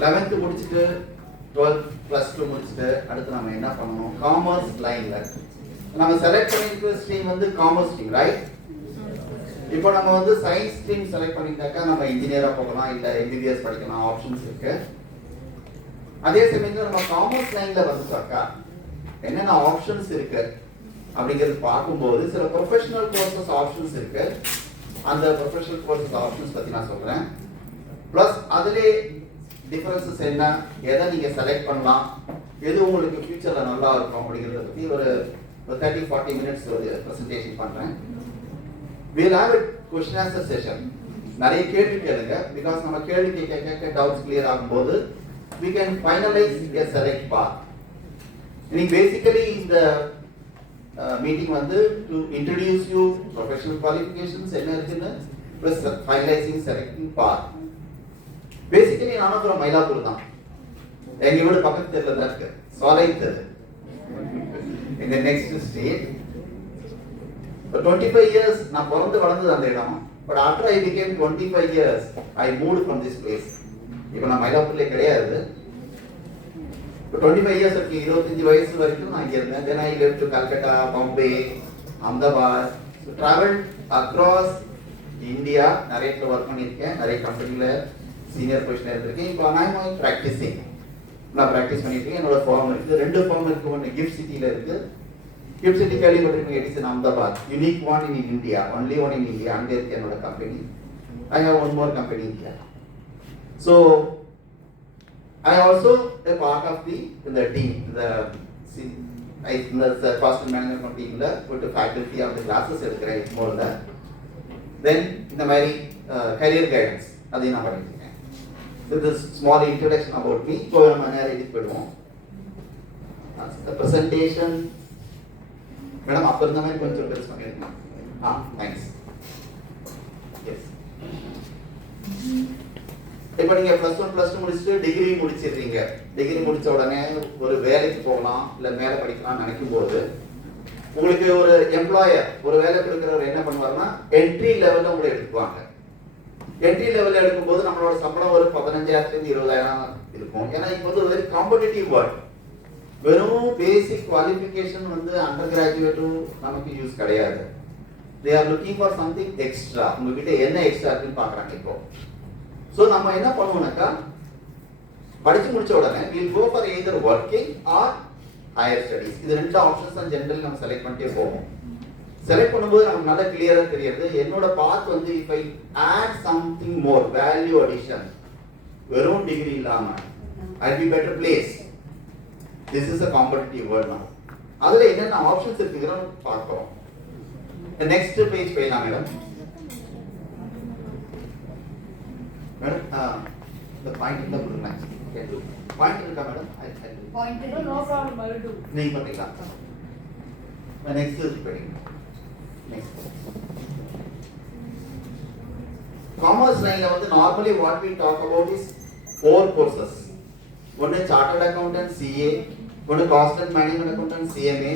11th முடிச்சிட்டு 12th +2 முடிச்சிட்டு அடுத்து நம்ம என்ன பண்ணணும்? காமர்ஸ் லைன்ல நம்ம செலக்ட் பண்ணிருக்கிற ஸ்ட்ரீம் வந்து காமர்ஸ் ஸ்ட்ரீம், ரைட்? இப்போ நம்ம வந்து சயின்ஸ் ஸ்ட்ரீம் செலக்ட் பண்ணிட்டாக்கா நம்ம இன்ஜினியரா போகலாம், இல்ல எம்பிபிஎஸ் படிக்கலாம், ஆப்ஷன்ஸ் இருக்கு. அதே சமயத்துல நம்ம காமர்ஸ் லைன்ல வந்துட்டாக்கா என்னென்ன ஆப்ஷன்ஸ் இருக்கு அப்படிங்கிறது பார்க்கும்போது சில ப்ரொஃபஷனல் கோர்சஸ் ஆப்ஷன்ஸ் இருக்கு. அந்த ப்ரொஃபஷனல் கோர்சஸ் ஆப்ஷன்ஸ் பத்தி நான் சொல்றேன். பிளஸ் அதிலே டிஃபரன்சஸ் என்ன, எதை நீங்க செலக்ட் பண்ணலாம், எது உங்களுக்கு ஃபியூச்சர்ல நல்லா இருக்கும் அப்படிங்கிறத பத்தி ஒரு 30-40 மினிட்ஸ் ஒரு பிரசன்டேஷன் பண்றேன். we'll have a question answer session. நிறைய கேள்வி கேளுங்க. பிகாஸ் நம்ம கேள்வி கேட்க டவுட்ஸ் கிளியர் ஆகும்போது we can finalize a select path. இன்னைக்கு பேசிக்கலி இந்த மீட்டிங் வந்து to introduce you professional qualifications என்ன இருக்குன்னு plus finalizing selecting path. Basically நானும் from மயிலாப்பூர் தான். எங்க வீடு பக்கத்து தெருல தான் இருக்கு, சாலை தெரு. in the next state for 25 years நான் பிறந்து வளர்ந்தது அந்த இடம். but after I became 25 years I moved from this place. இப்போ நான் மயிலாப்பூர்ல கிடையாது. இப்போ 25 years இருக்கு, 25 வயசு வரைக்கும் நான் இங்க இருந்தேன். then I left to Calcutta, Bombay, Ahmedabad, so traveled across India. நிறைய இடத்துல ஒர்க் பண்ணியிருக்கேன், நிறைய கம்பெனில சீனியர் பொசிஷன்ல இருக்கேன். இப்போ நான் பிராக்டிசிங் நான் பிராக்டிஸ் பண்ணிட்டு இருக்கேன். என்னோட ஃபார்ம் இருக்கு, 2 ஃபார்ம் இருக்கு. ஒன்று கிஃப்ட் சிட்டில இருக்கு. கிஃப்ட் சிட்டி கேள்விப்பட்டிருக்கீங்க, it is in Ahmedabad, unique one in India, only one in India. அங்கே இருக்கு என்னோட company. I have one more company here. So I also a part of the team, the cost management team la with the faculty of the classes எடுக்கிறேன் more than then இந்த மாதிரி career guidance அதை நான் பண்ணிட்டு இருக்கேன். With this small introduction about me, so நம்ம நேரா இதுக்கு போய்டுவோம். The presentation மேடம் அப்ப இருந்த மாதிரி கொஞ்சம் பெருசு பண்ணிருக்கேன். தேங்க்ஸ். எஸ், இப்போ நீங்க +1 +2 முடிச்சுட்டு டிகிரி முடிச்சிடுறீங்க. டிகிரி முடிச்ச உடனே ஒரு வேலைக்கு போகலாம், இல்ல மேல படிக்கலாம்னு நினைக்கும் போது உங்களுக்கு ஒரு எம்ப்ளாயர், ஒரு வேலை கொடுக்கிறவர் என்ன பண்ணுவாருன்னா என்ட்ரி லெவல்ல உங்களை எடுத்துக்குவாங்க. என்ட்ரி லெவல்ல எடுக்கும்போது நம்மளோட சம்பளம் ஒரு 15,000 to 20,000 இருக்கும். ஏன்னா இப்போ வந்து ஒரு வெரி காம்படிட்டிவ் வேர்ல்ட். வெறும் பேசிக் குவாலிஃபிகேஷன் வந்து அண்டர் கிராஜுவேட்டும் நமக்கு யூஸ் கிடையாது. they are looking for something extra. உங்ககிட்ட என்ன எக்ஸ்ட்ரா இருக்குன்னு பார்க்குறாங்க இப்போ. ஸோ நம்ம என்ன பண்ணுவோம்னாக்கா படிச்சு முடிச்ச உடனே we'll go for either working or higher studies. இது 2 ஆப்ஷன்ஸ் தான் ஜெனரலி நம்ம செலக்ட் பண்ணிட்டே போவோம். செலக்ட் பண்ணும்போது நமக்கு நல்ல கிளியரா தெரியுது என்னோட பாத் வந்து if I add something more value addition, வெறும் டிகிரி இல்லாம I'll be better placed. This is a competitive world now. அதுல என்னென்ன ஆப்ஷன்ஸ் இருக்குங்கிறத பார்க்கிறோம். The next page போயிடலாம் மேடம். மேடம் the point இந்த கொடுங்க. பாயிண்ட் இருக்கா madam? Point no problem, I will do. नहीं पड़ेगा. The next is paying. Next. Commerce line வந்து normally what we talk about is 4 courses. One is Chartered Accountant CA, one is Cost and Management Accountant CMA,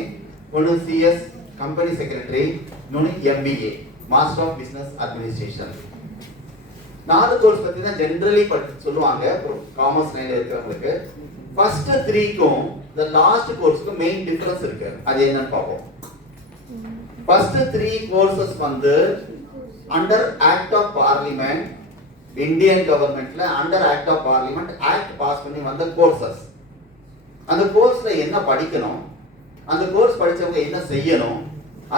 one is CS Company Secretary, one is MBA, Master of Business Administration. 4 course பத்தி தான் generally சொல்லுவாங்க commerce லைன்ல இருக்கிறவங்களுக்கு. First 3க்கும் the last கோர்ஸ்க்கு main difference இருக்கு. அது என்னன்னு பாப்போம். ஃபர்ஸ்ட் 3 கோர்சஸ் வந்து under act of parliament, Indian கவர்மெண்ட்ல under act of parliament act pass பண்ணி வந்த கோர்சஸ். அந்த கோர்ஸ்ல என்ன படிக்கணும், அந்த கோர்ஸ் படிச்சவங்க என்ன செய்யணும்,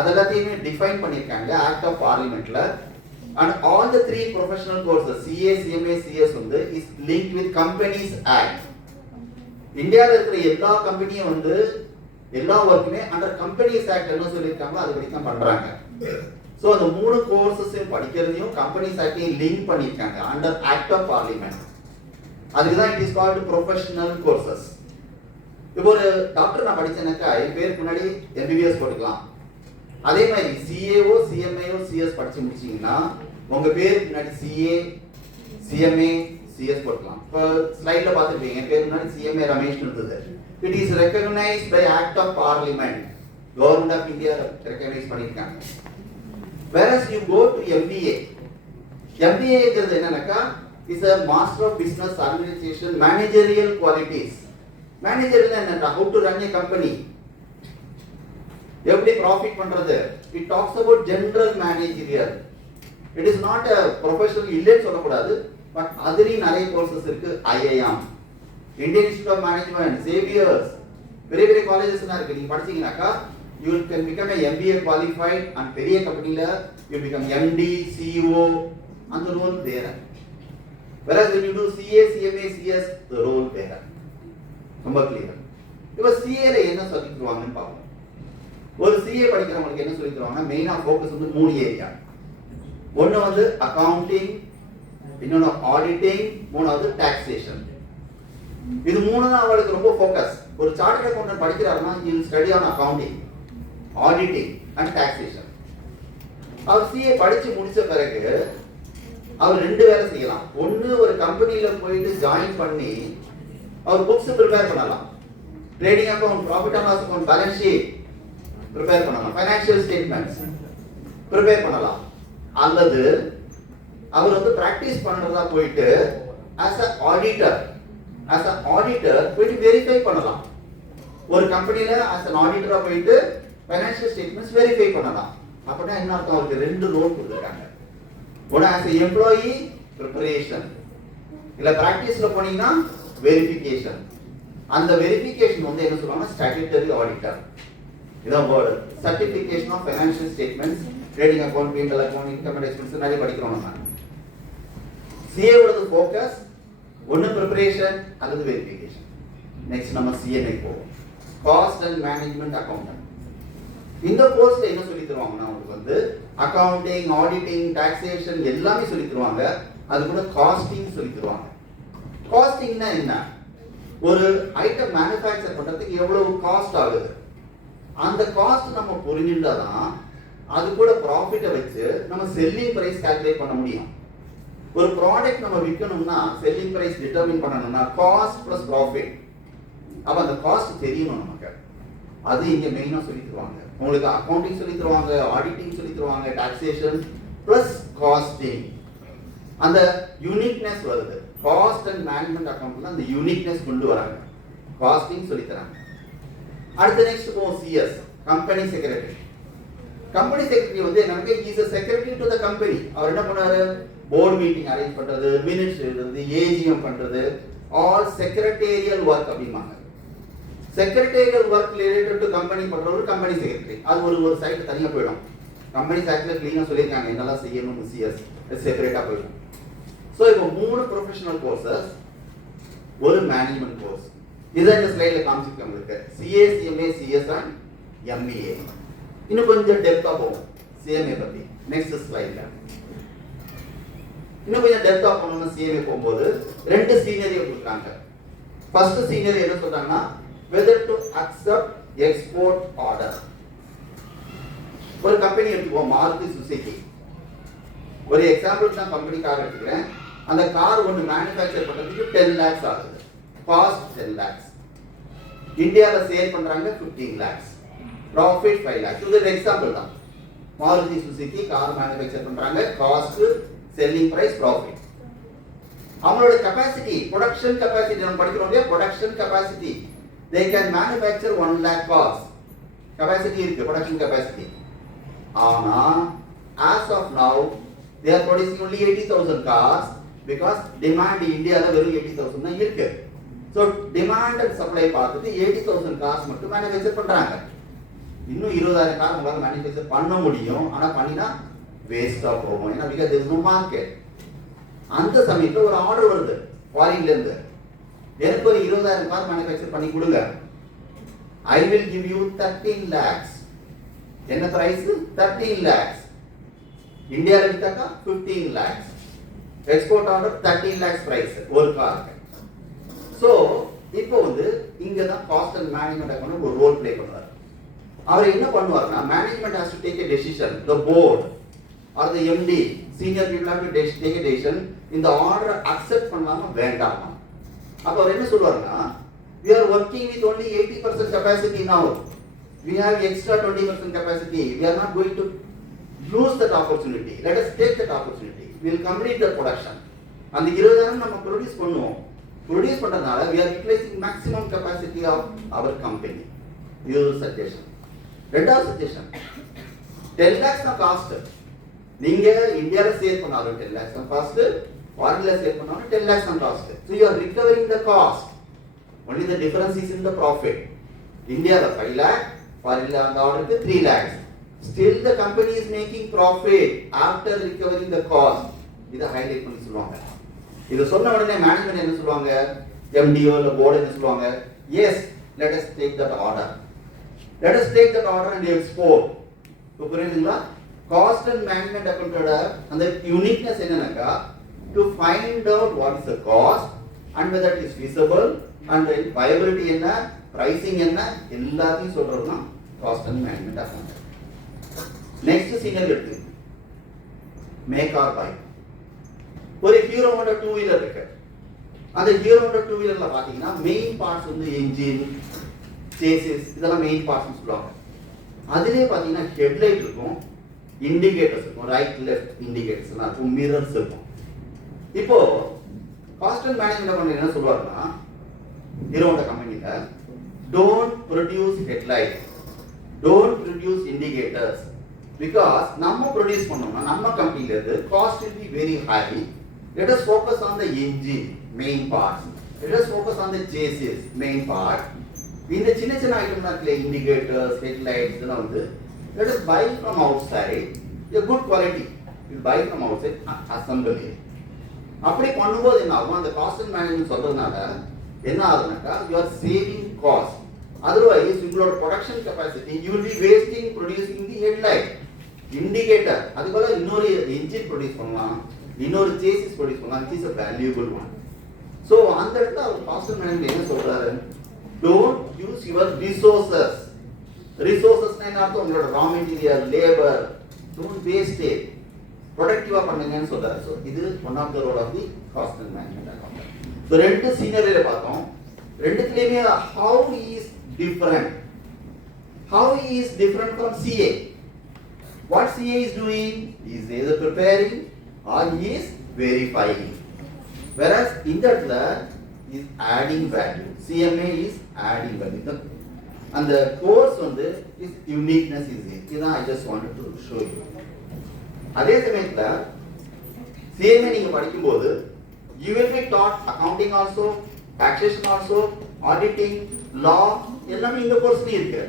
அதெல்லாத்தையுமே டிஃபைன் பண்ணிருக்காங்க ஆக்ட் ஆஃப் பார்லிமெண்ட்ல. And all the 3 professional courses CA, CMA, CS வந்து is linked with Companies Act. இந்தியால இருக்கிற எல்லா கம்பெனியும் வந்து எல்லா ஒர்க்குமே அண்டர் கம்பெனிஸ் ஆக்ட் என்ன சொல்லிருக்காங்களோ அது படி தான் பண்றாங்க. சோ அந்த 3 கோர்சஸையும் படிக்கிறதையும் கம்பெனிஸ் ஆக்டையும் லிங்க் பண்ணிருக்காங்க அண்டர் ஆக்ட் ஆஃப் பார்லிமெண்ட். அதுக்கு தான் it is called professional courses. இப்போ ஒரு டாக்டர் நான் படிச்சேனாக்கா என் பேருக்கு முன்னாடி MBBS போட்டுக்கலாம். அதே மாதிரி CAO, CMAO, CS படிச்சு முடிச்சீங்கன்னா உங்க பேருக்கு முன்னாடி CA, CMA, CS போடலாம். இப்போ ஸ்லைட்ல பார்த்துருப்பீங்க என் பேருக்கு முன்னாடி CMA ரமேஷ் இருந்தது. It is recognised by act of parliament. Government of India recognise பண்ணிருக்காங்க. whereas you go to MBA, MBA ங்கிறது என்னன்னாக்கா is a master of business administration managerial qualities. Managerial என்ன? How to run a company. எப்படி profit பண்றது? It talks about general managerial. It is not a professional இல்லைன்னு சொல்லக்கூடாது. But அதுலயும் நிறைய கோர்சஸ் இருக்கு. IIM, Indian Institute of Management, Xavier's, பெரிய பெரிய காலேஜஸ் இருக்கு. நீங்க படிச்சீங்கன்னாக்கா you can become a MBA qualified and பெரிய கம்பெனில you become MD, CEO அந்த ரோல் வேற. Whereas when you do CA, CMA, CS the role வேற. ரொம்ப கிளியர். இப்போ CA ல என்ன சொல்லி தருவாங்கன்னு பாப்போம். ஒரு CA படிக்கிறவங்களுக்கு என்ன சொல்லி தருவாங்கன்னா மெயினா ஃபோக்கஸ் வந்து மூணு ஏரியா. ஒன்னு வந்து அக்கவுண்டிங், இன்னொன்னு ஆடிட்டிங், மூணாவது டாக்ஸேஷன். இது மூணு தான் அவங்களுக்கு ரொம்ப ஃபோக்கஸ். ஒரு சார்ட்டர்ட் அக்கவுண்டன்ட் படிக்கிறாருன்னா he will study on accounting, auditing and taxation. அவர் CA படிச்சு முடிச்ச பிறகு அவர் ரெண்டு வேலை செய்யலாம். ஒன்னு ஒரு கம்பெனில போயிட்டு ஜாயின் பண்ணி அவர் புக்ஸ் ப்ரிப்பேர் பண்ணலாம். Trading account, profit and loss account, balance sheet prepare பண்ணலாம். ஃபைனான்ஷியல் ஸ்டேட்மெண்ட்ஸ் ப்ரிப்பேர் பண்ணலாம். அல்லது அவர் வந்து பிராக்டிஸ் பண்றதா போயிட்டு as a auditor போயிட்டு வெரிஃபை பண்ணலாம். ஒரு கம்பெனில as an auditor போயிட்டு ஃபைனான்ஷியல் ஸ்டேட்மெண்ட்ஸ் வெரிஃபை பண்ணலாம். அப்படினா என்ன அர்த்தம்? அவருக்கு ரெண்டு ரோல் கொடுத்திருக்காங்க. ஒன்னு as a employee preparation, இல்ல பிராக்டிஸ்ல போனீங்கன்னா வெரிஃபிகேஷன். அந்த வெரிஃபிகேஷன் வந்து என்ன சொல்றாங்கன்னா ஸ்டாட்யூட்டரி ஆடிட்டர். இதான் word. Certification of financial statements, trading account, P and L account, income and expense நிறைய படிக்கிறோம் நம்ம. CA ஓட ஃபோக்கஸ் ஒன்னு பிரிபரேஷன் அல்லது வெரிஃபிகேஷன். நெக்ஸ்ட் நம்ம CMA போவோம். Cost and management accountant. இந்த கோர்ஸ்ல என்ன சொல்லி தருவாங்கன்னா உங்களுக்கு வந்து அக்கவுண்டிங், ஆடிட்டிங், டாக்ஸேஷன் எல்லாமே சொல்லி தருவாங்க. அது கூட காஸ்டிங் சொல்லி தருவாங்க. காஸ்டிங்னா என்ன? ஒரு ஐட்டம் மேனுஃபேக்சர் பண்றதுக்கு எவ்வளவு காஸ்ட் ஆகுது, அந்த காஸ்ட் நம்ம புரிஞ்சுட்டாதான் அது கூட ப்ராஃபிட்டை வச்சு நம்ம செல்லிங் பிரைஸ் கால்குலேட் பண்ண முடியும். ஒரு ப்ராடக்ட் நம்ம விற்கணும்னா செல்லிங் பிரைஸ் டிட்டர்மின் பண்ணணும்னா காஸ்ட் பிளஸ் ப்ராஃபிட். அப்ப அந்த காஸ்ட் தெரியணும் நமக்கு. அது இங்க மெயினா சொல்லி தருவாங்க. உங்களுக்கு அக்கவுண்டிங் சொல்லி தருவாங்க, ஆடிட்டிங் சொல்லி தருவாங்க, டாக்ஸேஷன் பிளஸ் காஸ்டிங். அந்த யூனிக்னஸ் வருது. காஸ்ட் அண்ட் மேனேஜ்மெண்ட் அக்கவுண்ட்ல அந்த யூனிக்னஸ் கொண்டு வராங்க. காஸ்டிங் சொல்லி தராங்க. அடுத்து நெக்ஸ்ட் போவோம் CS, company secretary. Company secretary வந்து என்னன்னா is a secretary to the company. அவர் என்ன பண்ணாரு? போர்ட் மீட்டிங் அரேஞ்ச் பண்றது, மினிட்ஸ் எழுதுறது, AGM பண்றது, ஆல் செக்ரட்டேரியல் ஒர்க் அப்படிமாங்க. Secretarial work related to company பண்றவர் கம்பெனி செக்ரட்டரி. அது ஒரு சைட் தனியா போயிடும். கம்பெனி சைட்ல கிளீனா சொல்லிருக்காங்க என்னெல்லாம் செய்யணும்னு. CS செப்பரேட்டா போயிடும். சோ இப்போ மூணு ப்ரொஃபஷனல் கோர்சஸ், ஒரு மேனேஜ்மென்ட் கோர்ஸ். இத இந்த ஸ்லைட்ல காமிச்சிருக்கேன் உங்களுக்கு. CA, CMA, CS and MBA. இன்னும் கொஞ்சம் டெப்தா போவோம் CMA பத்தி நெக்ஸ்ட் ஸ்லைட்ல. இன்னும் கொஞ்சம் டெப்தா போகணும்னா CMA போகும்போது ரெண்டு சீனியரை கொடுக்குறாங்க. ஃபர்ஸ்ட் சீனியர் என்ன சொல்றாங்கன்னா whether to accept export order. ஒரு கம்பெனி எடுத்துக்குவோம், மாருதி சுசுகி. ஒரு எக்ஸாம்பிள் தான் கம்பெனி கார் எடுத்துக்கிறேன். அந்த கார் ஒன்று மேனுஃபேக்சர் பண்றதுக்கு 10 lakhs ஆகுது. காஸ்ட் 10 lakhs. இந்தியால சேல் பண்றாங்க 15 lakhs. ப்ராஃபிட் 5 lakhs. இது ஒரு எக்ஸாம்பிள் தான். மாருதி சுசுகி கார் மேனுஃபேக்சர் பண்றாங்க, காஸ்ட், செல்லிங் பிரைஸ், ப்ராஃபிட். அவங்களோட கெபாசிட்டி, ப்ரொடக்ஷன் கெபாசிட்டி நம்ம படிக்கிறோம் இல்லையா, production capacity they can manufacture 1 lakh cars. Capacity இருக்கு, production capacity. ஆனா as of now they are producing only 80,000 cars because demand இந்தியால வெறும் 80,000 தான் இருக்கு. So demand and supply பார்த்துட்டு 80,000 cars மட்டும் மேனுஃபேக்சர் பண்றாங்க. இன்னும் 20,000 கார் உங்களால மேனுஃபேக்சர் பண்ண முடியும். ஆனா பண்ணினா வேஸ்டா போகும். ஏன்னா because there is no market. அந்த சமயத்துல ஒரு ஆர்டர் வருது ஃபாரின்ல இருந்து, எனக்கு ஒரு 20,000 கார் மேனுஃபேக்சர் பண்ணி கொடுங்க. I will give you 13 lakhs. என்ன பிரைஸ்? 13 lakhs. இந்தியால வித்தாக்கா 15 lakhs. Export order 13 lakhs price ஒரு காருக்கு. சோ இப்போ வந்து இங்க தான் காஸ்ட் அண்ட் மேனேஜ்மென்ட் அக்கவுண்ட் ஒரு ரோல் ப்ளே பண்றாரு. அவர் என்ன பண்ணுவாருன்னா management has to take a decision. The board or the MD, senior people have to take a decision. இந்த ஆர்டர் அக்செப்ட் பண்ணலாமா வேண்டாமா? அப்ப அவர் என்ன சொல்வாருன்னா we are working with only 80% capacity now. We have extra 20% capacity. We are not going to lose that opportunity. Let us take that opportunity. We will complete the production அந்த 20,000 நம்ம ப்ரொடியூஸ் பண்ணுவோம். ப்ரொடியூஸ் பண்றதுனால we are utilizing maximum capacity of our company. இது ஒரு சஜஷன். ரெண்டாவது சஜஷன், 10 lakhs தான் காஸ்ட். நீங்க இந்தியால சேவ் பண்ணாலும் 10 lakhs தான் காஸ்ட், ஃபாரின்ல சேவ் பண்ணாலும் 10 lakhs தான் cost. So you are recovering the cost. Only the difference is in the profit. Indiaல 5 lakh, ஃபாரின்ல அந்த ஆர்டருக்கு 3 lakhs. Still the company is making profit after recovering the cost. இத ஹைலைட் பண்ணி சொல்லுவாங்க. இது சொன்ன உடனே மேனேஜ்மென்ட் என்ன சொல்லுவாங்க, எம்டிஓ இல்ல போர்டு என்ன சொல்லுவாங்க, yes, let us take that order. Let us take that order and export. இப்போ புரியுதுங்களா? காஸ்ட் அண்ட் மேனேஜ்மென்ட் அக்கவுண்டோட அந்த யூனிக்னஸ் என்னன்னாக்கா, to find out what is the cost and whether it is feasible and viability என்ன, pricing என்ன, எல்லாத்தையும் சொல்றதுதான் cost and management account. Next senior எடுத்து மேக் ஆர் பை. ஒரு ஹீரோ ஹோண்டா 2 வீலர் இருக்கு. அந்த ஹீரோ ஹோண்டா 2 வீலர்ல பாத்தீங்கன்னா மெயின் பார்ட்ஸ் வந்து என்ஜின், சேசிஸ், இதெல்லாம் மெயின் பார்ட்ஸ் சொல்லுவாங்க. அதிலே பாத்தீங்கன்னா ஹெட்லைட் இருக்கும், இண்டிகேட்டர்ஸ் இருக்கும், ரைட் லெஃப்ட் இண்டிகேட்டர்ஸ் எல்லாம் இருக்கும், மிரர்ஸ் இருக்கும். இப்போ காஸ்ட் அண்ட் மேனேஜ்மென்ட் பண்ண என்ன சொல்லுவாங்கன்னா, ஹீரோ ஹோண்டா கம்பெனில don't produce headlight, don't produce indicators, because நம்ம ப்ரொடியூஸ் பண்ணோம்னா நம்ம கம்பெனில இருந்து cost will be very high. Let us focus on the engine main parts. Let us focus on the chassis main part. இந்த சின்ன சின்ன ஐட்டம்லாம் இருக்குல்ல, இண்டிகேட்டர்ஸ், ஹெட்லைட்ஸ் இதெல்லாம் வந்து let us buy from outside a good quality. You buy from outside, assemble it. அப்படி பண்ணும்போது என்ன ஆகும், அந்த காஸ்ட் அண்ட் மேனேஜ்மென்ட் சொல்றதுனால என்ன ஆகுதுனாக்கா, you are saving cost. Otherwise உங்களோட production capacity you will be wasting producing the headlight, indicator. அதுபோல இன்னொரு என்ஜின் ப்ரொடியூஸ் பண்ணலாம், இன்னொரு சேசிஸ் ப்ரொடியூஸ் பண்ணலாம், which is a valuable one. So அந்த இடத்துல அவர் காஸ்ட் அண்ட் மேனேஜ்மென்ட் என்ன சொல்றாரு, don't use your resources. ரிசோர்சஸ்னா என்ன அர்த்தம், உங்களோட raw material, labour, don't waste it, ப்ரொடக்டிவா பண்ணுங்கன்னு சொல்றாரு. ஸோ இது one of the role of the cost and management account. So ரெண்டு சீனரியில பார்த்தோம். ரெண்டுத்துலயுமே how he is different. How he is different from CA. What CA is doing? He is either preparing or he is verifying. Whereas in that is adding value. CMA is adding value. And the course on the is uniqueness is it. This I just wanted to show you. அதே சமயத்துல CMA நீங்க படிக்கும்போது you will be taught accounting also, taxation also, auditing, law எல்லாமே இந்த கோர்ஸ்லயே இருக்கு.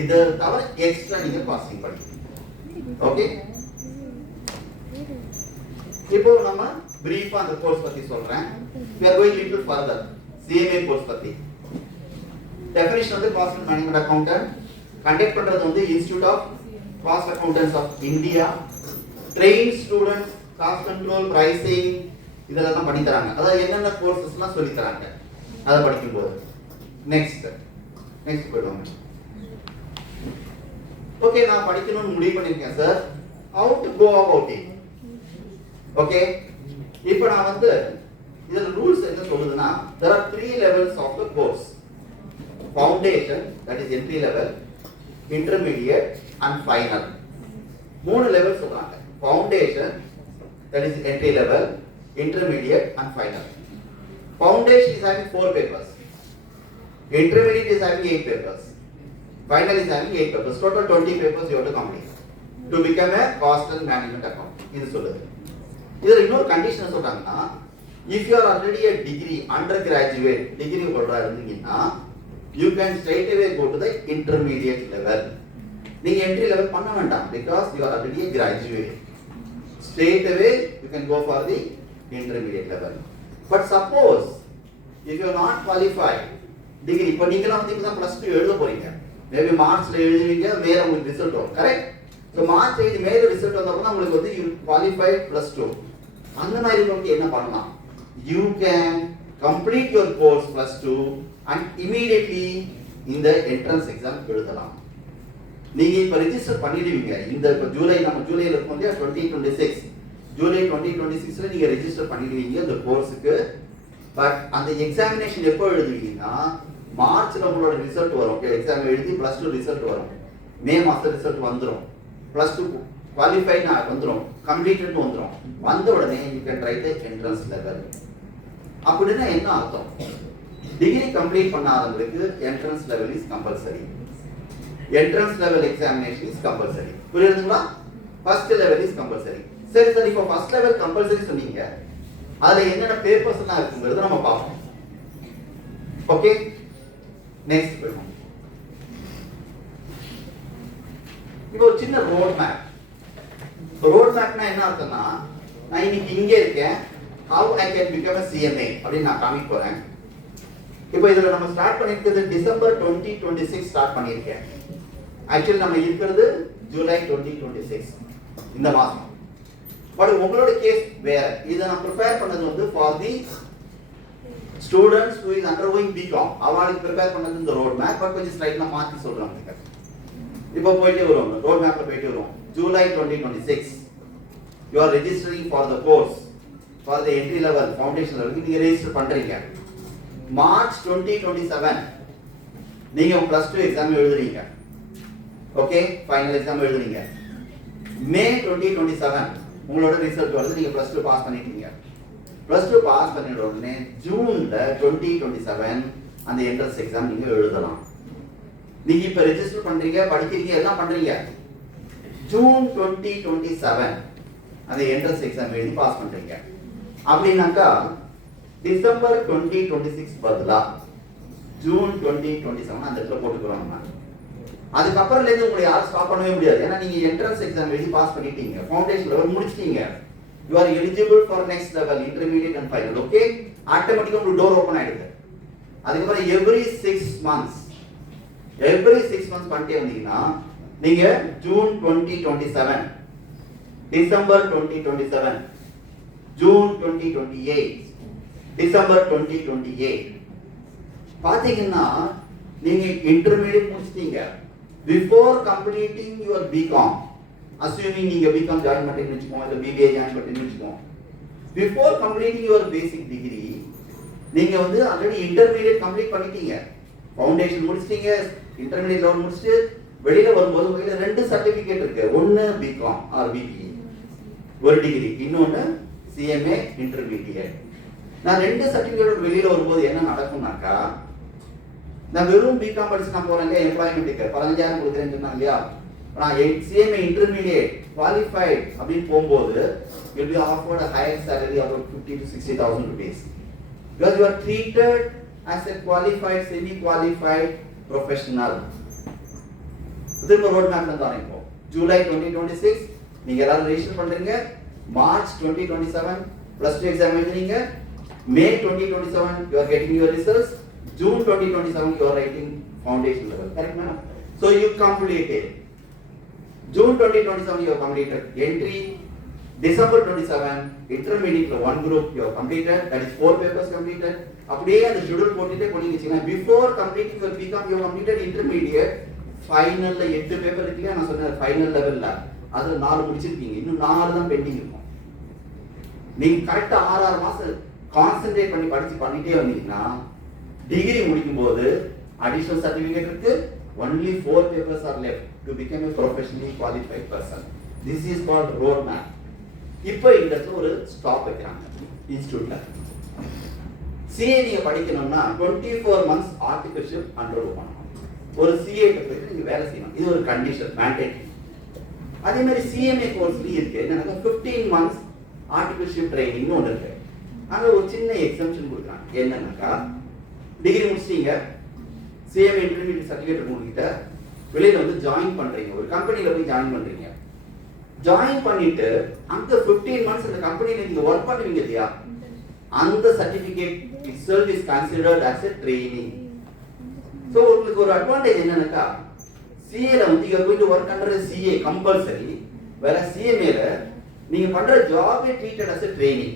இத தவிர எக்ஸ்ட்ரா நீங்க பாசிங் படிக்கணும். ஓகே, இப்போ நம்ம பிரீஃபா அந்த கோர்ஸ் பத்தி சொல்றேன். we are going little further. CMA course பத்தி டெஃபினிஷன் வந்து cost and management accountant conduct பண்றது வந்து Institute of Cost Accountants of India. Train students cost control, pricing இதெல்லாம் பண்ணி தராங்க. அதாவது என்னென்ன கோர்சஸ்லாம் சொல்லி தராங்க அதை படிக்கும்போது. நெக்ஸ்ட் போயிடுவாங்க. ஓகே, நான் படிக்கணும்னு முடிவு பண்ணிருக்கேன் sir. how to go about it. Okay, இப்போ நான் வந்து இதுல ரூல்ஸ் என்ன சொல்லுதுன்னா, there are 3 levels of the course. Foundation, that is entry level, intermediate and final. 3 லெவல் சொல்றாங்க. Foundation, that is entry level, intermediate and final. Foundation is having 4 papers. Intermediate is having 8 papers. Final is having 8 papers. Total 20 papers you have to complete to become a cost and management accountant. இது சொல்லுது. இதுல இன்னொரு கண்டிஷன் சொல்றாங்கன்னா, if you are already a degree undergraduate degree holder இருந்தீங்கன்னா you can straight away go to the intermediate level. நீங்க entry level பண்ண வேண்டாம், because you are already a graduate. Straight away you can go for the intermediate level. But suppose if you are not qualified degree, இப்போ நீங்கலாம் வந்து இப்பதான் +2 எழுத போறீங்க, மேபி மார்ச்ல எழுதுவீங்க, மேல உங்களுக்கு ரிசல்ட் வரும், கரெக்ட்? ஸோ மார்ச் எழுதி மேல ரிசல்ட் வந்தப்போ உங்களுக்கு வந்து யூ குவாலிஃபைட் +2. அந்த மாதிரி உங்களுக்கு என்ன பண்ணலாம், you can complete your course +2 and immediately இந்த என்ட்ரன்ஸ் எக்ஸாம் எழுதலாம். நீங்க இப்ப ரெஜிஸ்டர் பண்ணிடுவீங்க. இந்த இப்ப நம்ம ஜூலைல இருக்கும் இல்லையா, 2026 ஜூலை 2026ல நீங்க ரெஜிஸ்டர் பண்ணிடுவீங்க இந்த கோர்ஸுக்கு. பட் அந்த எக்ஸாமினேஷன் எப்போ எழுதுவீங்கன்னா, மார்ச்ல உங்களோட ரிசல்ட் வரும். ஓகே, எக்ஸாம் எழுதி +2 ரிசல்ட் வரும், மே மாசம் ரிசல்ட் வந்துடும். +2 குவாலிஃபைட் வந்துடும், கம்ப்ளீட்டட் வந்துடும். வந்த உடனே you can write the entrance level. அப்படின்னா என்ன அர்த்தம்? டிகிரி கம்ப்ளீட் பண்ணாதவங்களுக்கு entrance level is compulsory. Entrance level examination is compulsory. புரியுதுங்களா? First level is compulsory. சரி சார், இப்போ ஃபர்ஸ்ட் லெவல் கம்பல்சரி சொன்னீங்க, அதுல என்னென்ன பேப்பர்ஸ் எல்லாம் இருக்குங்கிறது நம்ம பார்ப்போம். ஓகே, நெக்ஸ்ட் போயிடும். இப்போ ஒரு சின்ன ரோட் மேப். ரோட் மேப்னா என்ன அர்த்தம்னா, நான் இன்னைக்கு இங்கே இருக்கேன், how I can become a CMA அப்படின்னு நான் காமிக்க போறேன். இப்போ இதுல நம்ம ஸ்டார்ட் பண்ணிருக்கிறது டிசம்பர் 2026 ஸ்டார்ட் பண்ணிருக்கேன். ஆக்சுவலி நம்ம இருக்கிறது ஜூலை 2026 இந்த மாசம். பட் உங்களோட கேஸ் வேற. இதை நான் ப்ரிப்பேர் பண்ணது வந்து for the students who is undergoing BCom. அவங்களுக்கு ப்ரிப்பேர் பண்ணது இந்த ரோட் மேப். பட் கொஞ்சம் ஸ்லைட்ல மாத்தி சொல்றேன். இப்போ போயிட்டே வருவோம், ரோட் மேப்ல போயிட்டே வருவோம். ஜூலை 2026 you are registering for the course for the entry level foundation level நீங்க ரெஜிஸ்டர் பண்றீங்க. மார்ச் 2027 நீங்க plus 2 எக்ஸாம் எழுதுறீங்க. ஓகே, ஃபைனல் எக்ஸாம் எழுதுறீங்க. மே 2027 உங்களோட ரிசல்ட் வருது, நீங்க plus 2 பாஸ் பண்ணிட்டீங்க. plus 2 பாஸ் பண்ணின உடனே ஜூன்ல 2027 அந்த என்ட்ரன்ஸ் எக்ஸாம் நீங்க எழுதலாம். நீங்க இப்ப ரெஜிஸ்டர் பண்றீங்க, படிக்கிறீங்க, எல்லாம் பண்றீங்க. ஜூன் 2027 அந்த என்ட்ரன்ஸ் எக்ஸாம் எழுதி பாஸ் பண்றீங்க. அப்படின்னாக்கா டிசம்பர் 2026 பதிலா ஜூன் 2027 அந்த இடத்துல போட்டுக்கிறோம் நம்ம. அதுக்கப்புறம்ல இருந்து உங்களை யாரும் ஸ்டாப் பண்ணவே முடியாது. ஏன்னா நீங்க என்ட்ரன்ஸ் எக்ஸாம் எழுதி பாஸ் பண்ணிட்டீங்க, ஃபவுண்டேஷன் லெவல் முடிச்சிட்டீங்க. you are eligible for next level, intermediate and final. okay, ஆட்டோமேட்டிக்கா உங்களுக்கு டோர் ஓபன் ஆயிடுது. அதுக்கப்புறம் every 6 months பண்ணிட்டே வந்தீங்கன்னா நீங்க ஜூன் 2027, டிசம்பர் 2027, ஜூன் 2028, டிசம்பர் 2028 பாத்தீங்கன்னா நீங்க இன்டர்மீடியட் முடிச்சிட்டீங்க. Before completing your BCom, assuming நீங்க பிகாம் ஜாயின் பண்றீங்கன்னு வெச்சுக்கோங்க, இல்ல பிபிஏ ஜாயின் பண்றீங்கன்னு வெச்சுக்கோங்க. Before completing your basic degree நீங்க வந்து ஆல்ரெடி இன்டர்மீடியட் கம்ப்ளீட் பண்ணிட்டீங்க, ஃபவுண்டேஷன் முடிச்சிட்டீங்க, இன்டர்மீடியட் லெவல் முடிச்சிட்டு வெளியில வரும்போது உங்ககிட்ட 2 சர்டிபிகேட் இருக்கு. ஒன்னு பிகாம் ஆர் பிபிஏ ஒரு டிகிரி, இன்னொன்னு சிஎம்ஏ இன்டர்மீடியட். நான் 2 சர்டிபிகேட் வெளியில வரும்போது என்ன நடக்கும்னாக்கா, நான் வெறும் பிகாம் படிச்சு நான் போறேன் இல்லையா, எம்ப்ளாய்மெண்ட்டுக்கு 15,000 கொடுக்குறேன்னு சொன்னாங்க இல்லையா, நான் சிஎம்ஏ இன்டர்மீடியட் குவாலிஃபைட் அப்படின்னு போகும்போது you'll be offered a higher salary about 50,000 to 60,000 rupees because you are treated as a qualified semi qualified professional. திரும்ப ரோட் மேப்ல தான் இப்போ ஜூலை 2026 நீங்க எல்லாரும் ரெஜிஸ்டர் பண்றீங்க. மார்ச் 2027 plus 2 எக்ஸாம் எழுதுறீங்க. மே 2027 you are getting your results. June 2027 you are writing foundation level. Correct madam? So you completed. June 2027 you have completed entry. December 27 intermediate one group you have completed, that is 4 papers completed. அப்படியே அந்த ஷெட்யூல் போட்டுட்டே போனீங்கன்னா before completing your BCom you have completed intermediate. ஃபைனல்ல 8 பேப்பர் இருக்குல்ல, நான் சொன்னேன் ஃபைனல் லெவல்ல அதுல 4 முடிச்சிருக்கீங்க, இன்னும் 4 தான் பெண்டிங் இருக்கும். நீங்க கரெக்ட்டா 6 மாசம் கான்சென்ட்ரேட் பண்ணி பண்ணிட்டே வந்தீங்கன்னா டிகிரி முடிக்கும் போது அடிஷனல் சர்டிபிகேட் இருக்கு. only 4 papers are left to become a professionally qualified person. This is called road map. இப்போ இந்த ஒரு ஸ்டாப் வைக்கிறாங்க இன்ஸ்டிடியூட்ல. சிஏ நீங்க படிக்கணும்னா 24 months ஆர்டிகல்ஷிப் அண்டர்கோ பண்ணணும். ஒரு சிஏ கிட்ட நீங்க வேலை செய்யணும், இது ஒரு கண்டிஷன் மேண்டேட்டரி. அதே மாதிரி சிஎம்ஏ கோர்ஸ்லயும் இருக்கு என்னன்னா 15 months ஆர்டிகல்ஷிப் ட்ரைனிங்னு ஒன்று இருக்கு. அங்க ஒரு சின்ன எக்ஸம்ஷன் கொடுக்குறாங்க. என்னன்னாக்கா டிகிரி முடிச்சிட்டீங்க, சிஎம்ஏ இன்டர்மீடியட் சர்டிஃபிகேட் உங்ககிட்ட, வெளியில வந்து ஜாயின் பண்றீங்க, ஒரு கம்பெனில போய் ஜாயின் பண்றீங்க. ஜாயின் பண்ணிட்டு அந்த 15 months அந்த கம்பெனில நீங்க ஒர்க் பண்ணுவீங்க இல்லையா, அந்த certificate itself is considered as a training. So உங்களுக்கு ஒரு அட்வான்டேஜ் என்னன்னாக்கா, CA ல வந்து you are going to work under a CA compulsory, whereas CMA ல நீங்க பண்ற job is treated as a training.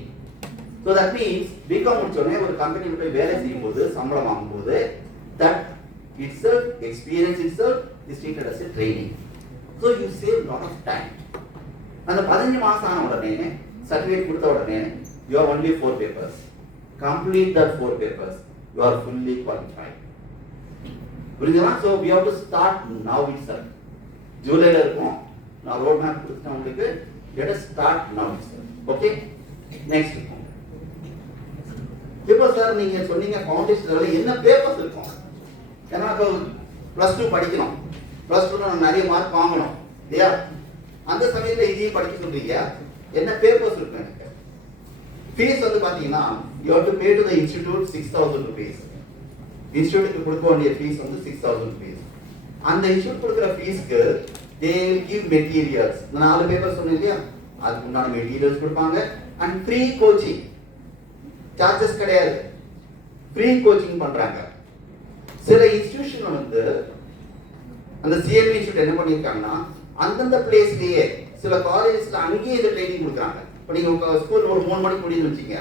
So that means BCom முடிச்சோனே ஒரு கம்பெனில போய் வேலை செய்யும்போது சம்பளம் வாங்கும்போது that itself experience itself is treated as a training. So you save lot of time. அந்த 15 மாசம் ஆன உடனே சர்டிஃபிகேட் கொடுத்த உடனே you have only 4 papers. Complete that 4 papers, you are fully qualified. புரியுதா? So we have to start now itself. ஜூலைல இருக்கும், நான் ரோட் மேப் கொடுத்தேன் உங்களுக்கு. let us start now. Okay, next. இப்போ சார் நீங்க சொன்னீங்க ஃபவுண்டேஷன் லெவலில் என்ன பேப்பர்ஸ் இருக்கும்? ஏன்னா இப்போ +2 படிக்கணும், +2ல நான் நிறைய மார்க் வாங்கணும் இல்லையா? அந்த சமயத்தில் இதையும் படிக்க சொல்றீங்க, என்ன பேப்பர்ஸ் இருக்கும் எனக்கு? ஃபீஸ் வந்து பார்த்தீங்கன்னா you have to pay to the institute 6,000 rupees. இன்ஸ்டிடியூட்டுக்கு கொடுக்க வேண்டிய ஃபீஸ் வந்து 6,000 rupees. அந்த இன்ஸ்டிடியூட் கொடுக்குற ஃபீஸ்க்கு they will give materials. நான் 4 பேப்பர் சொன்னேன் இல்லையா, அதுக்கு உண்டான மெட்டீரியல்ஸ் கொடுப்பாங்க. அண்ட் ஃப்ரீ கோச்சிங், சார்ஜஸ் கிடையாது, ஃப்ரீ கோச்சிங் பண்றாங்க. சில இன்ஸ்டிடியூஷன் வந்து அந்த சிஎம்ஏ இன்ஸ்டிடியூட் என்ன பண்ணியிருக்காங்கன்னா அந்தந்த பிளேஸ்லயே சில காலேஜஸ்ல அங்கேயே இந்த ட்ரைனிங் கொடுக்குறாங்க. இப்போ நீங்க உங்க ஸ்கூல் ஒரு 3 மணிக்கு முடியுதுன்னு வச்சுங்க,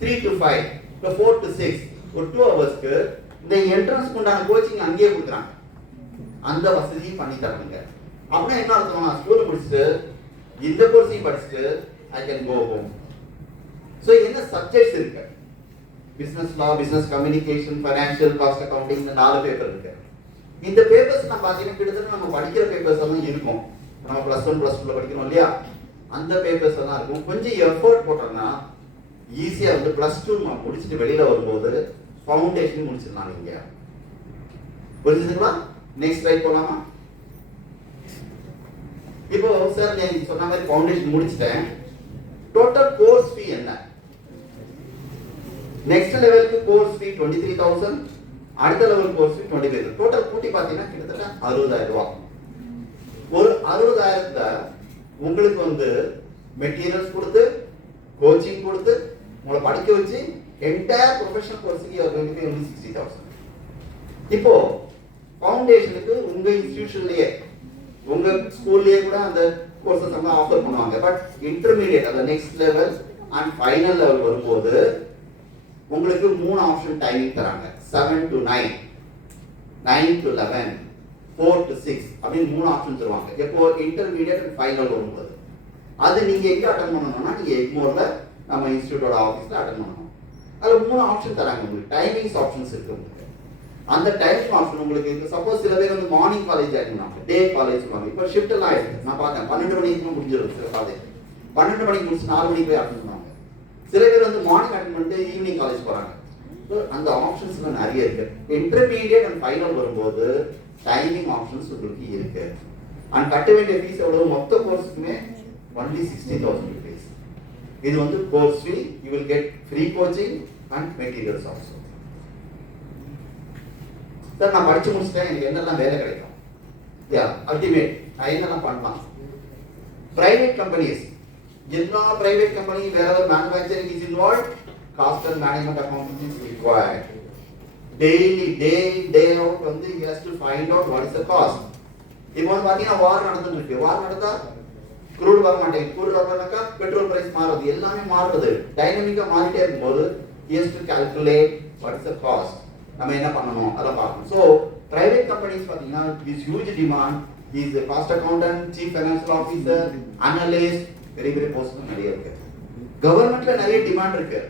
3 to 5 இப்போ 4 to 6 ஒரு 2 ஹவர்ஸ்க்கு இந்த என்ட்ரன்ஸ் உண்டான கோச்சிங் அங்கேயே கொடுக்குறாங்க. அந்த வசதியும் பண்ணி தராங்க. அப்படின்னா என்ன அர்த்தம்னா ஸ்கூல் முடிச்சுட்டு இந்த கோர்ஸையும் படிச்சுட்டு I can go home. So என்ன சப்ஜெக்ட்ஸ் இருக்கு? Business law, business communication, financial, cost accounting, இந்த 4 பேப்பர் இருக்கு. இந்த பேப்பர்ஸ் நம்ம பார்த்தீங்கன்னா கிட்டத்தட்ட நம்ம படிக்கிற பேப்பர்ஸ் எல்லாம் இருக்கும். நம்ம +1 +2ல படிக்கிறோம் இல்லையா, அந்த பேப்பர்ஸ் எல்லாம் இருக்கும். கொஞ்சம் எஃபோர்ட் போட்டோம்னா ஈஸியா வந்து +2 முடிச்சுட்டு வெளியில வரும்போது ஃபவுண்டேஷன் முடிச்சிடலாம். நீங்க புரிஞ்சுதுங்களா? நெக்ஸ்ட் ஸ்லைட் போலாமா? இப்போ சார் நீங்க சொன்ன மாதிரி ஃபவுண்டேஷன் முடிச்சிட்டேன், டோட்டல் கோர்ஸ் ஃபீ என்ன? நெக்ஸ்ட் லெவலுக்கு கோர்ஸ் ஃபீ 23,000, அடுத்த லெவல் கோர்ஸ் ஃபீ 25,000. டோட்டல் கூட்டி பார்த்தீங்கன்னா கிட்டத்தட்ட 60,000 ரூபாய். ஒரு 60,000ல உங்களுக்கு வந்து மெட்டீரியல்ஸ் கொடுத்து, கோச்சிங் கொடுத்து, உங்களை படிக்க வச்சு என்டையர் ப்ரொஃபஷனல் கோர்ஸுக்கு only 60,000. இப்போ ஃபவுண்டேஷனுக்கு உங்க இன்ஸ்டிடியூஷன்லயே உங்க ஸ்கூல்லயே கூட அந்த கோர்சஸ் எல்லாம் ஆஃபர் பண்ணுவாங்க. பட் இன்டர்மீடியட் அந்த next level and final level வரும்போது உங்களுக்கு 3 ஆப்ஷன் டைமிங் தராங்க. 7 to 9, 9 to 11, 4 to 6 அப்படின்னு 3 ஆப்ஷன் தருவாங்க. எப்போ இன்டர்மீடியட் அண்ட் ஃபைனல் வரும்போது அது நீங்க எங்க அட்டெண்ட் பண்ணணும்னா நீங்க எக்மோர்ல நம்ம இன்ஸ்டிடியூட்டோட ஆஃபீஸ்ல அட்டெண்ட் பண்ணணும். அதுல 3 ஆப்ஷன் தராங்க. உங்களுக்கு டைமிங்ஸ் ஆப்ஷன்ஸ் இருக்கு. உங்களுக்கு அந்த டைமிங் ஆப்ஷன் உங்களுக்கு இருக்கு. சப்போஸ் சில பேர் வந்து மார்னிங் காலேஜ் ஜாயின் பண்ணுவாங்க, டே காலேஜ் சொல்லுவாங்க. இப்போ ஷிஃப்ட் எல்லாம் ஆயிடுது. நான் பார்த்தேன் 12 மணிக்கு முடிஞ்சிடும் சில காலேஜ். 12 மணிக்கு முடிச்சு 4 மணிக்கு போய் அட்டெண்ட் பண்ணுவாங்க. சில பேர் வந்து மார்னிங் அட்டெண்ட் பண்ணிட்டு ஈவினிங் காலேஜ் போறாங்க. ஸோ அந்த ஆப்ஷன்ஸ் நிறைய இருக்கு. இன்டர்மீடியட் அண்ட் ஃபைனல் வரும்போது டைமிங் ஆப்ஷன்ஸ் உங்களுக்கு இருக்கு. அண்ட் கட்ட வேண்டிய ஃபீஸ் எவ்வளவு? மொத்த கோர்ஸுக்குமே only 60,000 rupees. இது வந்து கோர்ஸ் ஃபீ. You will get free coaching and materials also. Sir நான் படிச்சு முடிச்சிட்டேன், எனக்கு என்னெல்லாம் வேலை கிடைக்கும்? அல்டிமேட் நான் என்னெல்லாம் பண்ணலாம்? பிரைவேட் கம்பெனிஸ், எல்லா private company wherever manufacturing is involved, cost and management accounting is required. Daily, day in, day out வந்து he has to find out what is the cost. இப்போ வந்து பார்த்தீங்கன்னா வார் நடந்துட்டு இருக்கு. வார் நடந்தா குரூட் வர மாட்டேங்குது, குரூட் வரலனாக்கா பெட்ரோல் பிரைஸ் மாறுது, எல்லாமே மாறுது, டைனமிக்கா மாறிட்டே இருக்கும்போது he has to calculate what is the cost. நம்ம என்ன பண்ணணும் அதை பார்க்கணும். ஸோ பிரைவேட் கம்பெனிஸ் பார்த்தீங்கன்னா is huge demand. Is cost accountant, chief financial officer, analyst, பெரிய பெரிய போஸ்ட் நிறைய இருக்கு. கவர்மெண்ட்ல நிறைய டிமாண்ட் இருக்கு.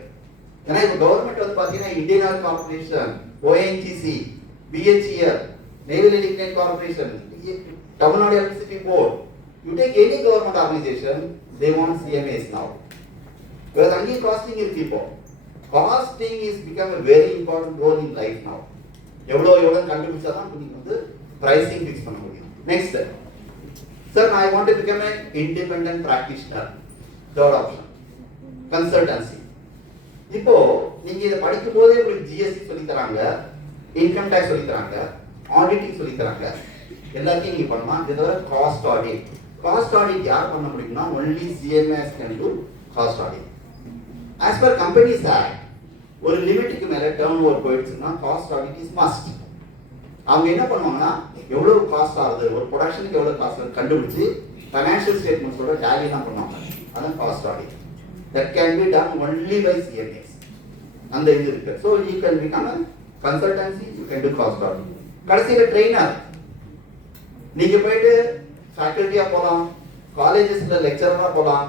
ஏன்னா இப்போ கவர்மெண்ட் வந்து பார்த்தீங்கன்னா Indian Oil Corporation, ONGC, BHEL, Neyveli Lignite Corporation, Tamil Nadu Electricity Board, you take any government organisation, they want CMAs now. வேற அங்கேயும் காஸ்டிங் இருக்கு. இப்போ costing is become a very important role in life now. எவ்வளவு கண்டுபிடிச்சா தான் நீங்க வந்து பிரைசிங் ஃபிக்ஸ் பண்ண முடியும். Next sir, I want to become an independent practitioner. Third option consultancy. இப்போ நீங்க இதை படிக்கும் போதே உங்களுக்கு ஜிஎஸ்டி சொல்லி தராங்க, இன்கம் டாக்ஸ் சொல்லி தராங்க, ஆடிட்டிங் சொல்லி தராங்க, எல்லாத்தையும் நீங்க பண்ணலாம். இது தவிர காஸ்ட் ஆடிட். காஸ்ட் ஆடிட் யார் பண்ண முடியும்னா only CMS can do cost audit. as per companies act ஒரு லிமிட்டுக்கு மேல டர்ன் ஓவர் போயிடுச்சுன்னா காஸ்ட் ஆடிட் இஸ் மஸ்ட். அவங்க என்ன பண்ணுவாங்கன்னா எவ்வளவு காஸ்ட் ஆகுது, ஒரு ப்ரொடக்ஷனுக்கு எவ்வளவு காஸ்ட் கண்டுபிடிச்சு ஃபைனான்சியல் ஸ்டேட்மெண்ட்ஸோட டேலி தான் பண்ணுவாங்க. அதான் cost audit. that can be done only by CMS. அந்த இது இருக்கு. so you can become a consultancy, you can do cost audit. கடைசியில ட்ரெய்னர், நீங்க போயிட்டு ஃபேக்கல்ட்டியா போலாம், காலேஜஸ்ல லெக்சரரா போலாம்,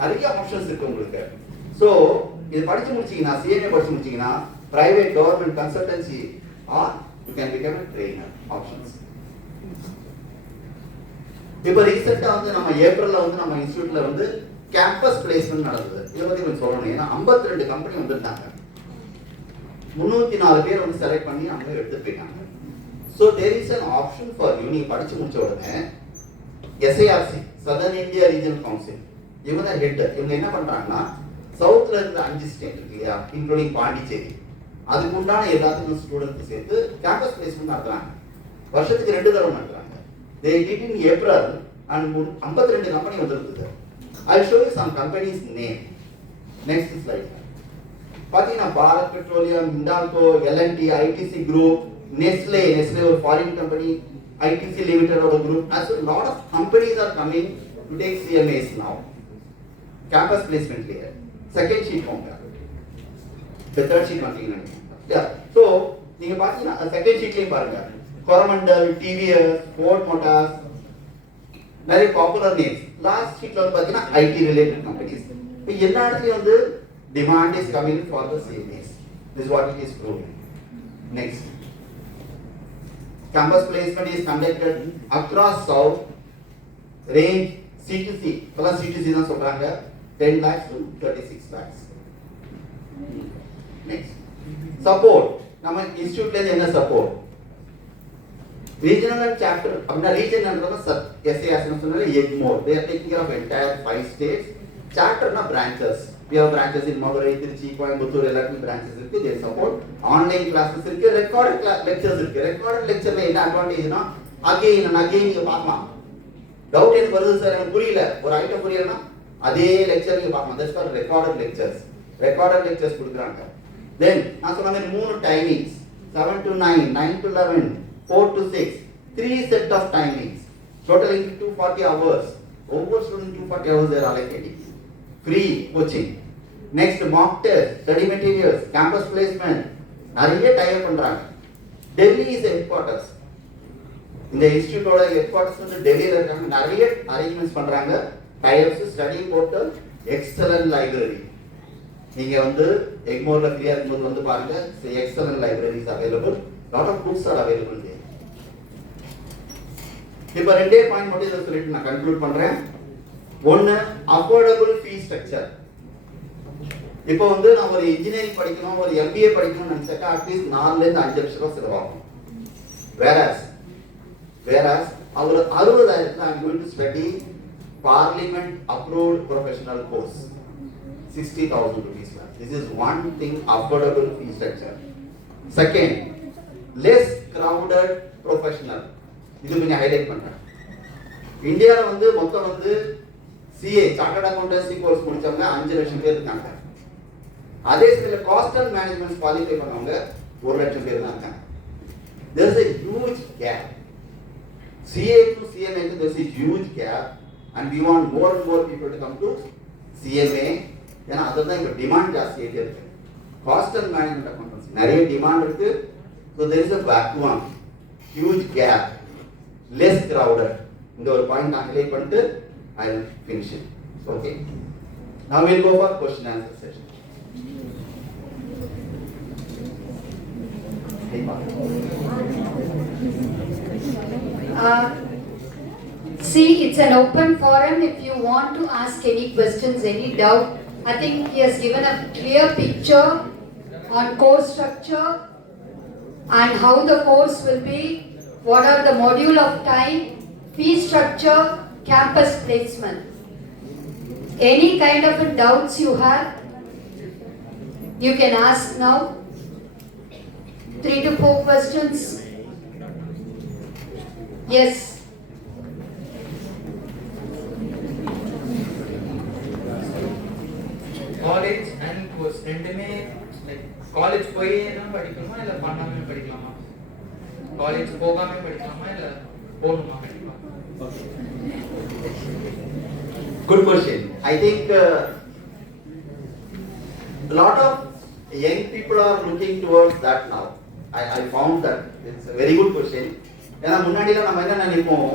நிறைய ஆப்ஷன்ஸ் இருக்கு உங்களுக்கு. ஸோ இது படிச்சு முடிச்சீங்கன்னா, சிஎம்ஏ படிச்சு முடிச்சீங்கன்னா private, government, consultancy or you can become a trainer options. இப்போ ரீசெண்டாக வந்து நம்ம ஏப்ரலில் வந்து நம்ம இன்ஸ்டியூட்டில் வந்து கேம்பஸ் பிளேஸ்மெண்ட் நடந்தது. இதை பற்றி கொஞ்சம் சொல்லணும். ஏன்னா 52 கம்பெனி வந்துருந்தாங்க. 304 பேர் வந்து செலக்ட் பண்ணி அவங்க எடுத்துட்டு போயிட்டாங்க. So there is an option for you. நீங்கள் படிச்சு முடிச்ச உடனே SIRC Southern India Regional Council இவங்க தான் ஹெட். இவங்க என்ன பண்ணுறாங்கன்னா சவுத்தில் இருக்கிற 5 ஸ்டேட் இருக்கு இல்லையா, இன்க்ளூடிங் பாண்டிச்சேரி, அதுக்கு உண்டான எல்லாத்துக்கும் ஸ்டூடெண்ட்ஸ் சேர்த்து கேம்பஸ் பிளேஸ்மெண்ட் நடத்துறாங்க. வருஷத்துக்கு 2 தடவை நடத்துறாங்க. They did in April and 52 கம்பெனி வந்திருக்குது. I'll show you some companies name. Next slide. பாத்தீங்கன்னா பாரத் பெட்ரோலியம், Hindalco, L&T, ITC Group, Nestle ஒரு ஃபாரின் கம்பெனி, ITC Limited ஒரு group. As a lot of companies are coming to take CMAs now. Campus placement here. Second sheet போங்க. The third sheet பாத்தீங்கன்னா. Yeah. So நீங்க பாத்தீங்கன்னா செகண்ட் ஷீட்லயும் பாருங்க. Coromandel, TVS, Ford Motors, நிறைய popular names. Last ஷீட்ல வந்து பாத்தீங்கன்னா ஐடி ரிலேட்டட் கம்பெனிஸ். இப்போ எல்லா இடத்துலயும் வந்து demand is coming for the CMAs. This is what it is proving. Next, campus placement is conducted across South range C2C. இப்பலாம் C2C தான் சொல்றாங்க. 10 lakhs to 36 lakhs. Next, support. நம்ம இன்ஸ்டிடியூட்ல இருந்து என்ன சப்போர்ட்? Regional and chapter. அப்படின்னா region என்றது SARS னு சொன்னாலே Egmore. They are taking care of entire 5 states. Chapterனா branches. We have branches in Madurai, Trichy, Coimbatore, எல்லாத்துக்கும் branches இருக்கு. They support online classes இருக்கு, recorded lectures இருக்கு. Recorded lectureல என்ன அட்வான்டேஜ்னா again and again நீங்க பார்க்கலாம். டவுட் எனக்கு வருது சார், எனக்கு புரியல, ஒரு ஐட்டம் புரியலனா அதே லெக்சர் நீங்க பார்க்கலாம். That's called recorded lectures. Recorded lectures கொடுக்குறாங்க. Then நான் சொன்ன மாதிரி 3 டைமிங்ஸ், 7 to 9, 9 to 11, 4 to 6, 3 set of timings, totaling 240 hours. Over student 240 hours they are allocating. Free coaching. Next, mock test, study materials, campus placement. நிறைய டைப் பண்றாங்க. Delhi is headquarters. இந்த இன்ஸ்டிடியூட்டோட ஹெட்குவார்ட்டர்ஸ் வந்து டெல்லியில இருக்காங்க. நிறைய அரேஞ்ச்மெண்ட்ஸ் பண்றாங்க. Types, study portal, excellent library. நீங்க வந்து எக்மோர்ல ஃப்ரீயா இருக்கும்போது வந்து பாருங்க. Excellent libraries available. Lot of books are available there. இப்போ ரெண்டே பாயிண்ட் மட்டும் இத சொல்லிட்டு நான் கன்க்ளூட் பண்றேன். ஒன்னு, அஃபோர்டபிள் ஃபீஸ் ஸ்ட்ரக்சர். இப்போ வந்து நான் ஒரு இன்ஜினியரிங் படிக்கணும், ஒரு MBA படிக்கணும்னு நினைச்சா அட்லீஸ்ட் 4 ல இருந்து 5 லட்சம் ரூபாய் செலவாகும். whereas அவர் 60,000 I'm going to study parliament approved professional course, 60,000 rupees. This is one thing, affordable fee structure. Second, less crowded professional. இது கொஞ்சம் ஹைலைட் பண்றேன். இந்தியால வந்து மொத்தம் வந்து CA சார்ட்டர்ட் அக்கவுண்டன்சி கோர்ஸ் முடிச்சவங்க 5 லட்சம் பேர் இருக்காங்க. அதே சமயத்துல காஸ்ட் அண்ட் மேனேஜ்மென்ட் குவாலிஃபை பண்ணவங்க 1 லட்சம் பேர் தான் இருக்காங்க. There is a huge gap. CA to CMA there is a huge gap and we want more and more people to come to CMA. ஏன்னா அதுதான் இப்ப டிமாண்ட் ஜாஸ்தி ஆயிட்டே இருக்கு. காஸ்ட் அண்ட் மேனேஜ்மென்ட் அக்கவுண்டன்சி நிறைய டிமாண்ட் இருக்கு. So there is a vacuum, huge gap, less crowded. இந்த ஒரு பாயிண்ட் நான் ஹைலைட் பண்ணிட்டு I will finish it. Okay. Now we will go for question answer session. See, it's an open forum. If you want to ask any questions, any doubt, I think he has given a clear picture on course structure and how the course will be, what are the module of time, fee structure, campus placement. Any kind of doubts you have, you can ask now. 3 to 4 questions. Yes. College and course ரெண்டுமே like college போய் தான் படிக்கணுமா இல்ல பண்ணாம படிக்கலாமா? காலேஜ் போகாம படிக்கலாமா இல்ல போகணுமா? Good question. I think a lot of young people are looking towards that now. I found that it's a very good question. ஏன்னா முன்னாடிலாம் நம்ம என்ன நினைப்போம்,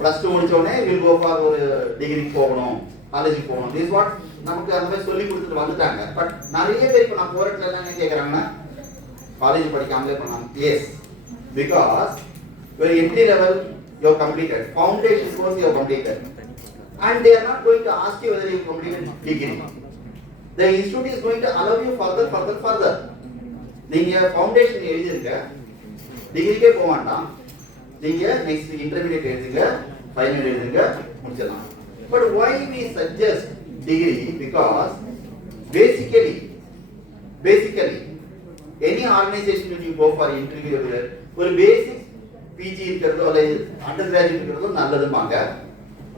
+2 முடிச்ச உடனே will go for ஒரு டிகிரி போகணும், காலேஜுக்கு போகணும். This is what நமக்கு அந்த மாதிரி சொல்லி கொடுத்துட்டு வந்துட்டாங்க. பட் நிறைய பேர் இப்போ நான் போற இடத்துல என்ன கேட்குறாங்கன்னா காலேஜ் படிக்காமலே பண்ணலாம். Yes, because your entry level you have completed. Foundation course you have completed. And they are not going to ask you whether you completed degree. The institute is going to allow you further. நீங்க ஃபவுண்டேஷன் எழுதிருங்க, டிகிரிக்கே போக வேண்டாம். நீங்க next intermediate எழுதுங்க, ஃபைனல் எழுதுங்க, முடிச்சிடலாம். But why we suggest degree? Because basically any organization when you go for interview ஒரு basic PG இருக்கிறதோ அல்லது அண்டர் கிராஜுவேட் இருக்கிறதோ நல்லதுமாங்க.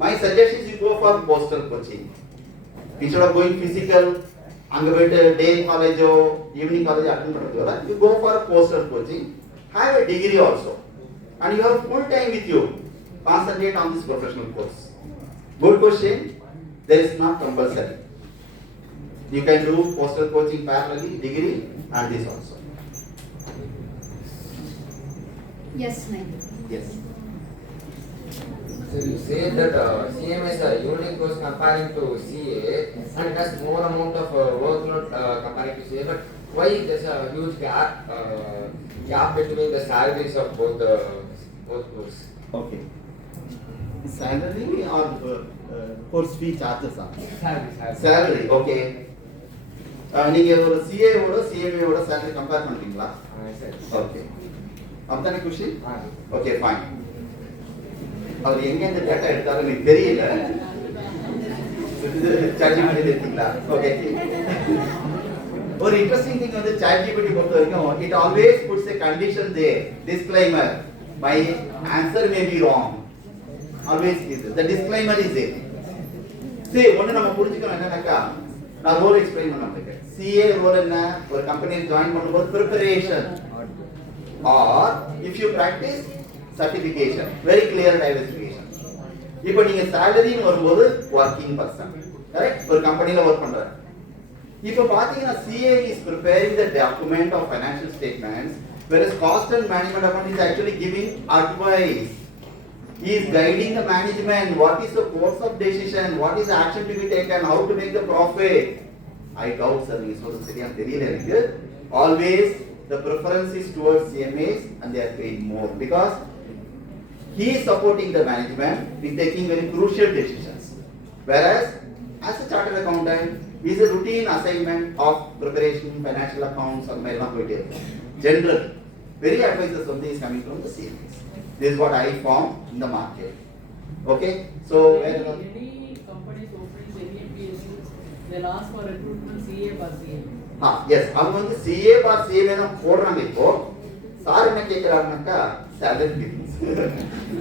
My suggestion is you go for postal coaching. Instead of going physical, அங்க போயிட்டு டே காலேஜோ evening college attend பண்றதோட you go for a postal coaching, have a degree also, and you have full time with you. Concentrate on this professional course. Good question. There is not compulsory. You can do postal coaching parallelly, degree, and this also. Yes, ma'am. Yes. So you say that CMA is a unique course comparing to CA and it has more amount of workload comparing to CA, but why there's a huge gap between the salaries of both courses? Okay. Salary or course fee charges are? Salary, okay. நீங்க ஒரு CA ஓட CMA ஓட salary compare பண்றீங்களா? Okay. அப்பதானே குஷி? Okay, fine. அவர் எங்க இந்த டேட்டா எடுத்தாரு எனக்கு தெரியல. ChatGPT எடுத்தீங்களா? Okay. ஒரு இன்ட்ரஸ்டிங் திங் வந்து ChatGPT பொறுத்த வரைக்கும் it always puts a condition there, disclaimer. My answer may be wrong. Always is the disclaimer is there. See, ஒன்னு நம்ம புரிஞ்சுக்கணும் என்னன்னாக்கா, நான் ரோல் எக்ஸ்பிளைன் பண்ண இருக்கேன். CA ரோல் என்ன? ஒரு கம்பெனில ஜாயின் பண்ணும்போது preparation, or if you practice certification, very clear diversification. இப்போ நீங்க salary ன்னு வரும்போது working person, correct? ஒரு கம்பெனில வர்க் பண்றாரு. இப்போ பாத்தீங்கன்னா CA is preparing the document of financial statements, whereas cost and management account is actually giving advice. He is guiding the management, what is the course of decision, what is the action to be taken, how to make the profit. I doubt sir, நீங்க சொல்றது சரியா தெரியல எனக்கு. Always the preference is towards CMAs and they are paying more because he is supporting the management in taking very crucial decisions. Whereas as a chartered accountant, is a routine assignment of preparation, financial accounts, and my long way. General, very advisors on this coming from the CMAs. This is what I found in the market. Okay, so any companies offering any MPSs, they'll ask for recruitment CA per CA. Yes, அவங்க வந்து CA par CA தான் போடுறாங்க. இப்போ சார் என்ன கேக்குறாருன்னாக்கா salary difference.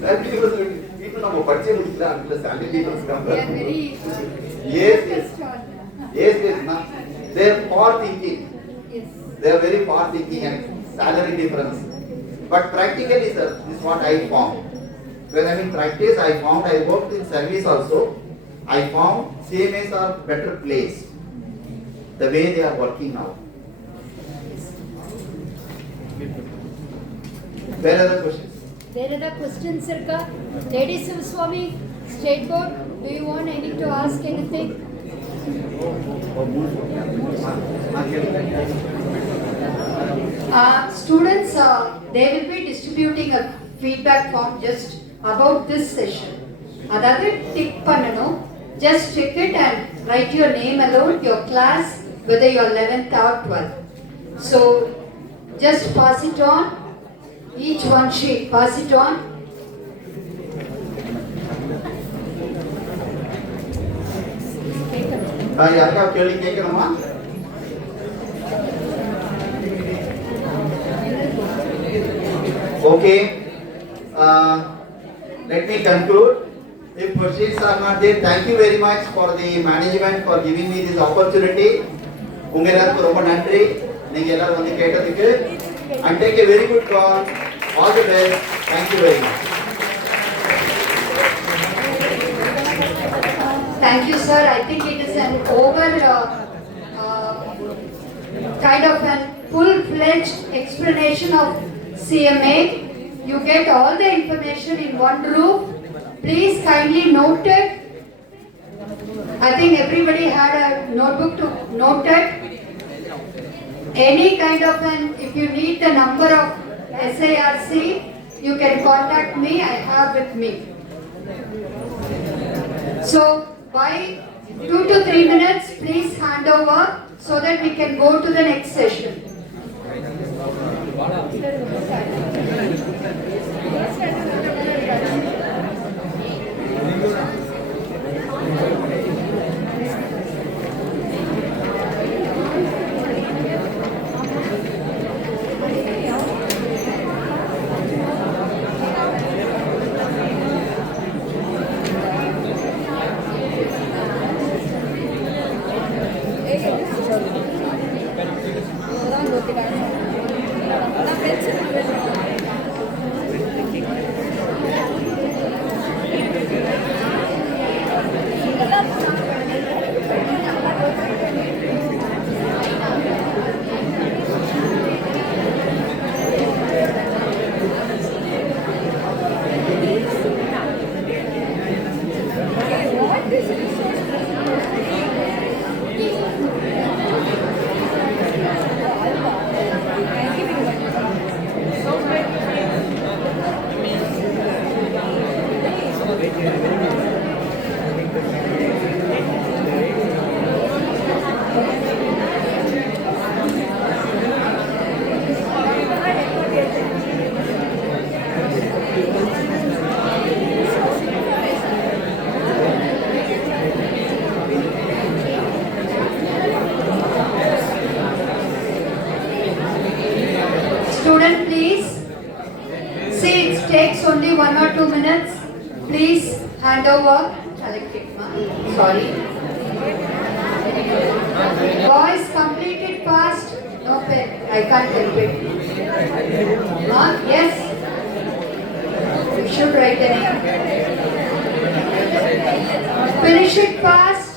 Salary difference இப்போ நம்ம படிச்சே முடிக்கல, அதுல salary difference They are very Yes, focused on. yes, they are far thinking. Yes. They are very far thinking and salary difference. But practically, sir, this is what I found. When I mean practice, I found I worked in service also. I found CMAs are better placed the way they are working now. Where are the questions? There are the questions, Sirka. Lady Sivaswamy, State Board, do you want any to ask anything? Students, they will be distributing a feedback form just about this session. அதாவது tick பண்ணணும். Just check it and write your name alone, your class, whether you are 11th or 12th. So just pass it on. Each one sheet, pass it on. யாருக்கா கேள்வி கேட்கணுமா? Okay, let me conclude. If questions are not there, thank you very much for the management for giving me this opportunity. உங்க எல்லாருக்கும் ரொம்ப நன்றி, நீங்க எல்லாரும் வந்து கேட்டதுக்கு. And take a very good call. All the best. Thank you very much. Thank you, sir. I think it is an kind of a full-fledged explanation of CMA. You get all the information in one roof. Please kindly note it. I think everybody had a notebook to note it. Any kind of if you need the number of SIRC, you can contact me, I have with me. So by 2 to 3 minutes, please hand over so that we can go to the next session. Student, please. See, it takes only 1 or 2 minutes. Please hand over. Collect it, ma. Sorry. Boys, complete it fast. No pen. I can't help it. Ma, yes. You should write the name. Finish it fast.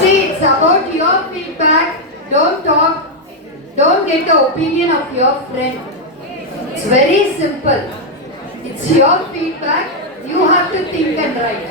See, it's about your feedback. Don't talk. Don't get the opinion of your friend. It's very simple. It's your feedback. You have to think and write.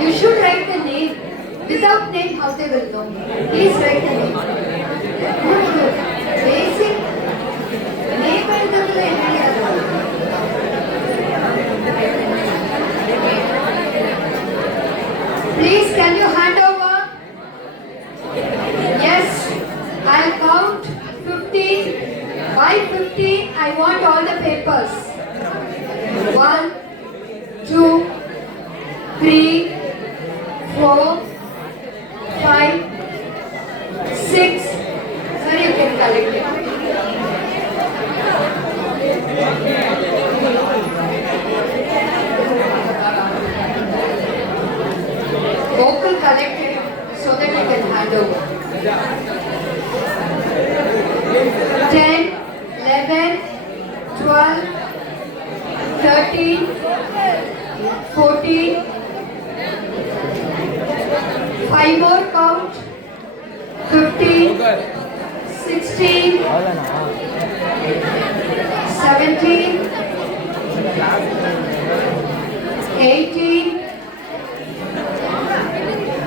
You should write the name. Without name, how they will know? Please write the name. Good. Basic. Name எழுதுறதுல என்ன இருக்கு? Please, can you hand over? Yes. I'll count 15. By 15, I want all the papers. 1, 2, 3, 4, 5, 6. Sir, you can collect it. Vocal collect it so that we can hand over. 10, 11, 12, 13, 14, 5 more count, 15, 16, 17, 18,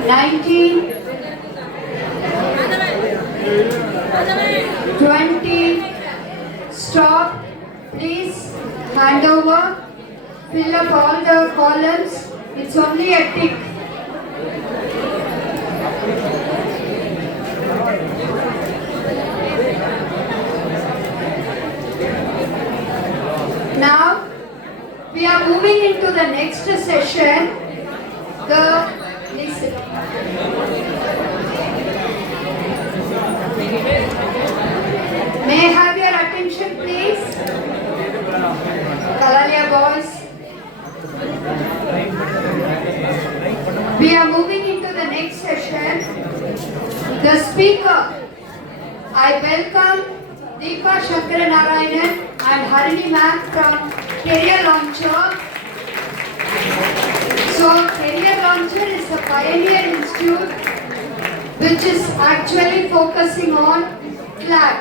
19, 20. Stop. Please hand over. Fill up all the columns. It's only a tick. Now we are moving into the next session. Listen. May I have your attention, please? Kalalia boys. We are moving into the next session. speaker, I welcome Deepa Shankaranarayanan and Harini ma'am from Career Launcher. So Career Launcher is a pioneer institute which is actually focusing on CLAT.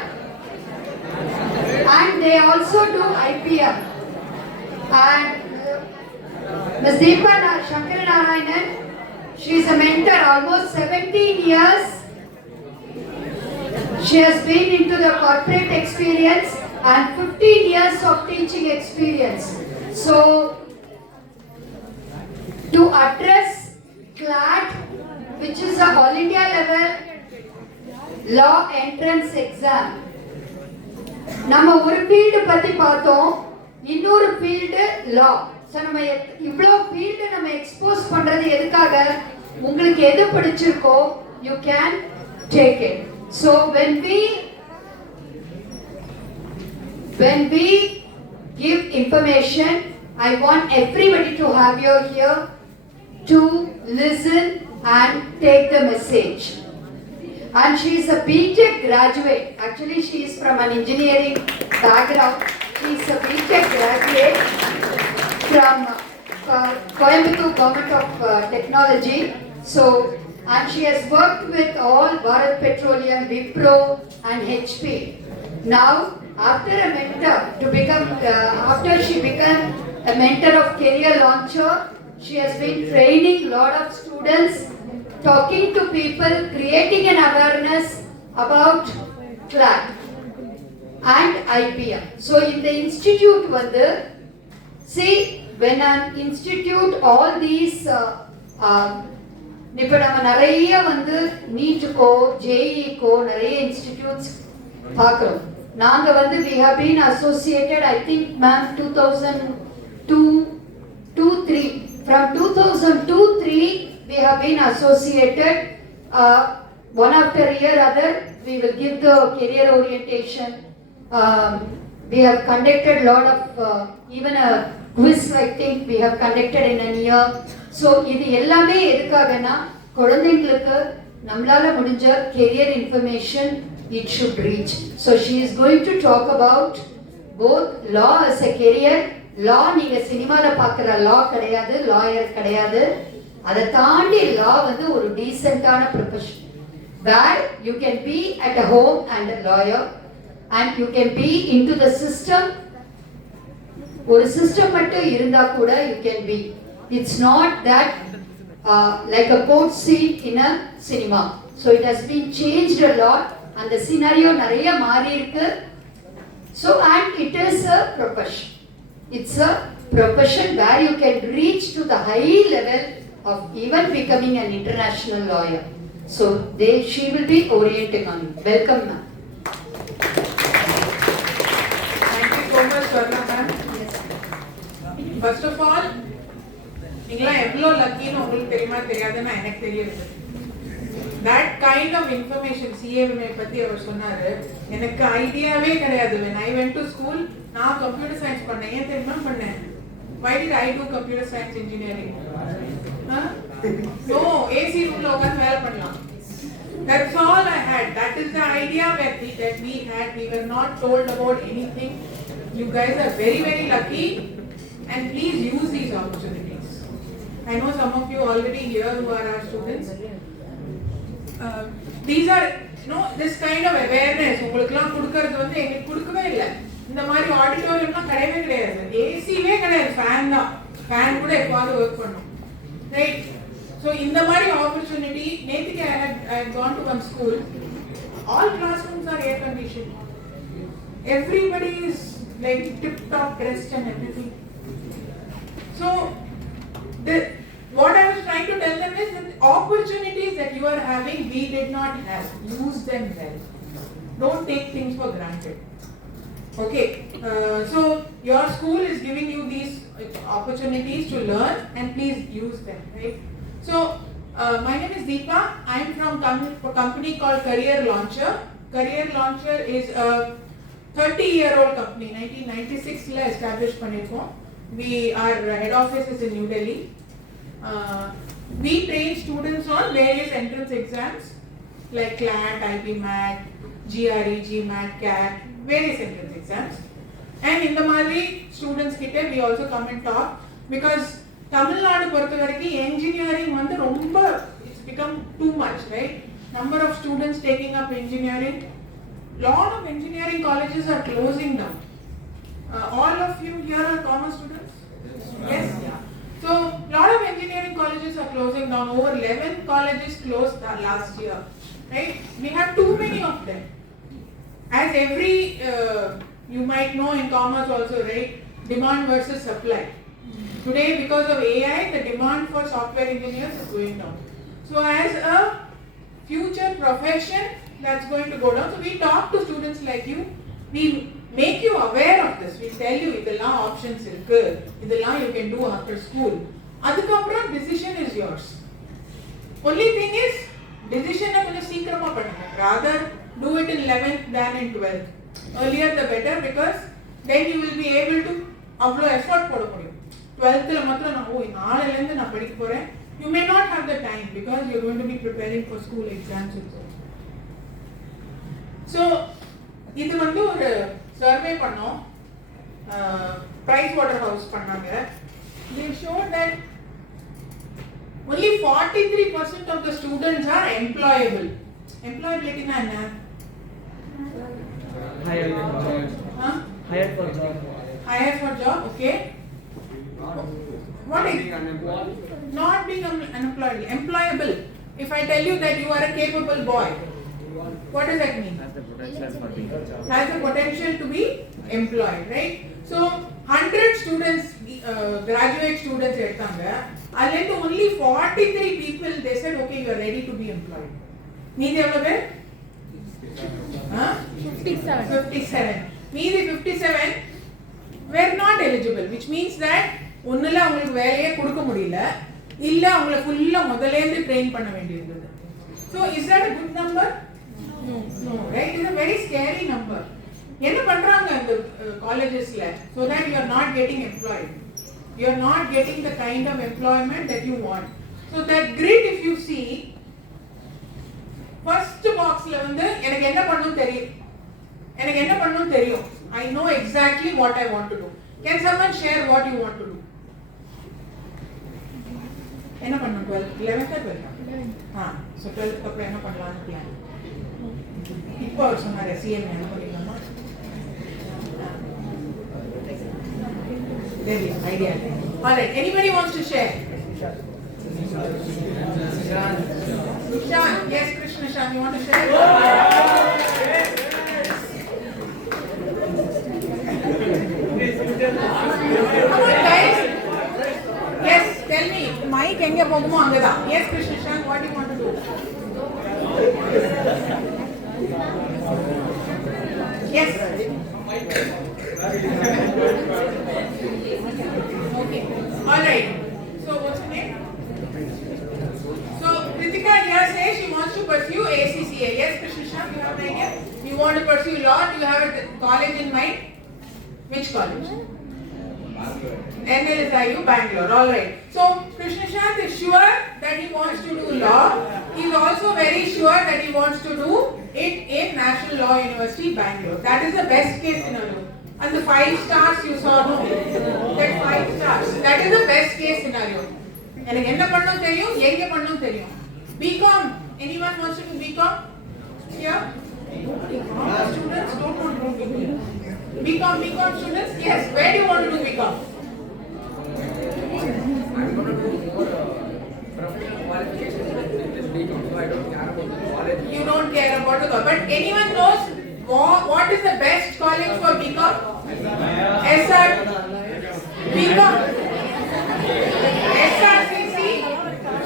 And they also do IPM. And Ms. Deepa Shankaranarayanan, she is a mentor almost 17 years. She has been into the corporate experience and 15 years of teaching experience. So, to address CLAT, which is a all India level law entrance exam, நம்ம ஒரு ஃபீல்டு பத்தி பார்த்தோம், இன்னொரு ஃபீல்டு லா. ஸோ நம்ம இவ்வளோ ஃபீல்டு நம்ம எக்ஸ்போஸ் பண்றது எதுக்காக? உங்களுக்கு எது பிடிச்சிருக்கோ you can take it. So when we give information, I want everybody to have your ear to listen and take the message. And she is a BTech graduate. Actually, she is from an engineering background. She is a BTech graduate from Coimbatore Government of Technology. So, and she has worked with all Bharat Petroleum, Wipro and HP. Now, after a mentor to become, after she became a mentor of Career Launcher, she has been training lot of students, talking to people, creating an awareness about CLAT and IPM. So in the institute, see, when an institute, all these, இப்போ நம்ம நிறைய நீட்டுக்கோ ஜேஇக்கோ நிறைய இன்ஸ்டிடியூட்ஸ் பார்க்குறோம். நாங்கள் we have been associated, I think ma'am 2002-3. From 2002-3 we have been associated. One after year other we will give the career orientation. We have conducted lot of even a quiz like thing we have conducted in a year. So இது எல்லாமே எதுக்காகனா குழந்தைகளுக்கு நம்மளால முடிஞ்ச career information it should reach. So she is going to talk about both law as a career. Law நீங்க சினிமால பார்க்குற law கிடையாது, lawyer கிடையாது. அதை தாண்டி law ஒரு டீசென்ட்டான profession where you can be at a home and a lawyer and you can be into the system. ஒரு சிஸ்டம் மட்டும் இருந்தா கூட you can be. It's not that like a court scene in a cinema. So it has been changed a lot and the scenario நிறைய மாறி இருக்கு. So and it is a profession. It's a profession where you can reach to the high level of even becoming an international lawyer. So she will be orienting on you. Welcome ma'am. Thank you so much Swarna ma'am. First of all, நீங்களா எவ்வளோ லக்கின்னு உங்களுக்கு தெரியுமா தெரியாதுன்னா எனக்கு தெரியுது. That kind of information CMA பத்தி அவர் சொன்னாரு, எனக்கு ஐடியாவே கிடையாது. When I went to school, நான் கம்ப்யூட்டர் சயின்ஸ் பண்ணேன். ஏன் தெரியுமா பண்ணேன்? Why did I do computer science engineering? No, AC roomல உட்கார்ந்து வேலை பண்ணலாம். That's all I had. That is the idea that we had. We were not told about anything. You guys are very, very lucky and please use these opportunities. I know some of you already here who are our students. These are, this kind of awareness உங்களுக்குலாம் கொடுக்கிறது எங்களுக்கு கொடுக்கவே இல்லை. இந்த மாதிரி ஆடிட்டோரியம்லாம் கிடையவே கிடையாது. ஏசிவே கிடையாது, ஃபேன் தான். ஃபேன் கூட எப்போது ஒர்க் பண்ணும், ரைட்? ஸோ இந்த மாதிரி ஆப்பர்ச்சுனிட்டி நேற்றுக்கு I had gone to one school. All classrooms are air conditioned. Everybody is like tip top dressed and everything. So what I was trying to tell them is that the opportunities that you are having, we did not have. Use them well. Don't take things for granted. Okay, so your school is giving you these opportunities to learn and please use them, right? So my name is Deepa. I am from a company called Career Launcher. Career Launcher is a 30-year-old company. 1996 la established பண்ணிருக்கோம். Our head office is in New Delhi. We train students on various entrance exams like CLAT, IBMAT, GRE, GMAT, CAT, various entrance exams. And in the Madri students kitte we also come and talk because Tamil Nadu பொறுத்தவரைக்கும் engineering வந்து ரொம்ப it's become too much, right? Number of students taking up engineering, lot of engineering colleges are closing down. All of you here are commerce students? Yes, yeah. So lot of engineering colleges are closing down. Over 11 colleges closed last year, right? We have too many of them. As every you might know in commerce also, right? Demand versus supply. Today, because of AI, the demand for software engineers is going down. So as a future profession, that's going to go down. So we talk to students like you. We make you aware of this. We tell you idella options irukku, idella you can do after school. Adukapra decision is yours. Only thing is decision na konja seekirama pannunga. Rather do it in 11th than in 12th. Earlier the better because then you will be able to avlo effort poda mudiyum. 12th la matram na naale lende na padikka poren. You may not have the time because you are going to be preparing for school exams also. So இது வந்து ஒரு சர்வே பண்ணோம், price water house பண்ணாங்க. They showed that only 43% of the students are employable. Employability na enna? Hired for job. Hired for job, okay. What is not being unemployed? Employable. If I tell you that you are a capable boy, what does that mean? Has the potential to be employed, right? So 100 students, graduate students எடுத்தாங்க. அதில் only 43 people they said okay you are ready to be employed. மீதி எவ்வளவு பேர்? 57. மீதி 57 were not eligible, which means that ஒண்ணுல அவங்களுக்கு வேலையே கொடுக்க முடியல, இல்ல அவங்கள ஃபுல்லா முதல்ல இருந்து ட்ரெயின் பண்ண வேண்டியிருந்தது. So is that a good number? No, right? It's a very scary number. என்ன பண்றாங்க அந்த collegesல so that you are not getting employed. You are not getting the kind of employment that you want. So that grid if you see, first boxல வந்து எனக்கு என்ன பண்ணனும் தெரியும். I know exactly what I want to do. Can someone share what you want to do? என்ன பண்ணனும் 11th 12th? So 12th அப்புறம் என்ன பண்ணலாம்னு பிளான். இப்போ அவர் சொன்னாரு CM என்ன பண்ணிடலாமா? There is idea. All right, anybody wants to share? Shan, yes, Krishna Shan, you want to share? Come on, guys. Yes, tell me. Mic எங்க போகுமோ அங்கதான். Yes, Krishna Shan, what do you want to do? Yes. Okay. All right. So what's your name? So Kritika here says she wants to pursue ACCA. Yes, Krishna, you have an idea? You want to pursue law? Do you have a college in mind? Which college? NLSIU, Bangalore. All right. So Krishna Shant is sure that he wants to do law. He is also very sure that he wants to do it in National Law University, Bangalore. That is the best case scenario. And the 5 stars you saw, no? That 5 stars. That is the best case scenario. எனக்கு என்ன பண்ணனும் தெரியும், எங்க பண்ணனும் தெரியும். BCom. Anyone wants to do BCom? Yeah? Students don't want to do BCom. BCom students? Yes. Where do you want to do BCom? I'm going to do more professional qualifications with this BCom, so I don't care about the college. You don't care about the college. But anyone knows what is the best college for BCom? SR. BCom. SRCC,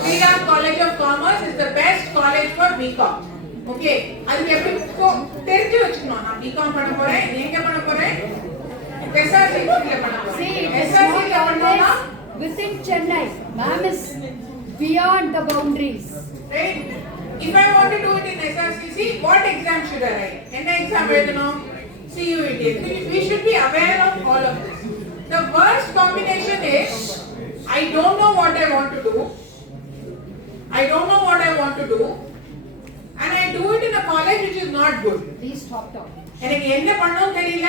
Sriram College of Commerce is the best college for BCom. Okay. அதுக்கு எப்படி தெரிஞ்சு வச்சுக்கணும். நான் BCom பண்ண போறேன், எங்க பண்ண போறேன்? SRCC ல பண்ண போறேன். See, SRCC ல பண்ணோம்னா within Chennai, ma'am is beyond the boundaries. right? If I want to do it in SRCC, what exam should I write? What exam எழுதணும்? CUET. We should be aware of all of this. The worst combination is I don't know what I want to do. And I do talk. எனக்கு என்ன பண்ணனும் தெரியல,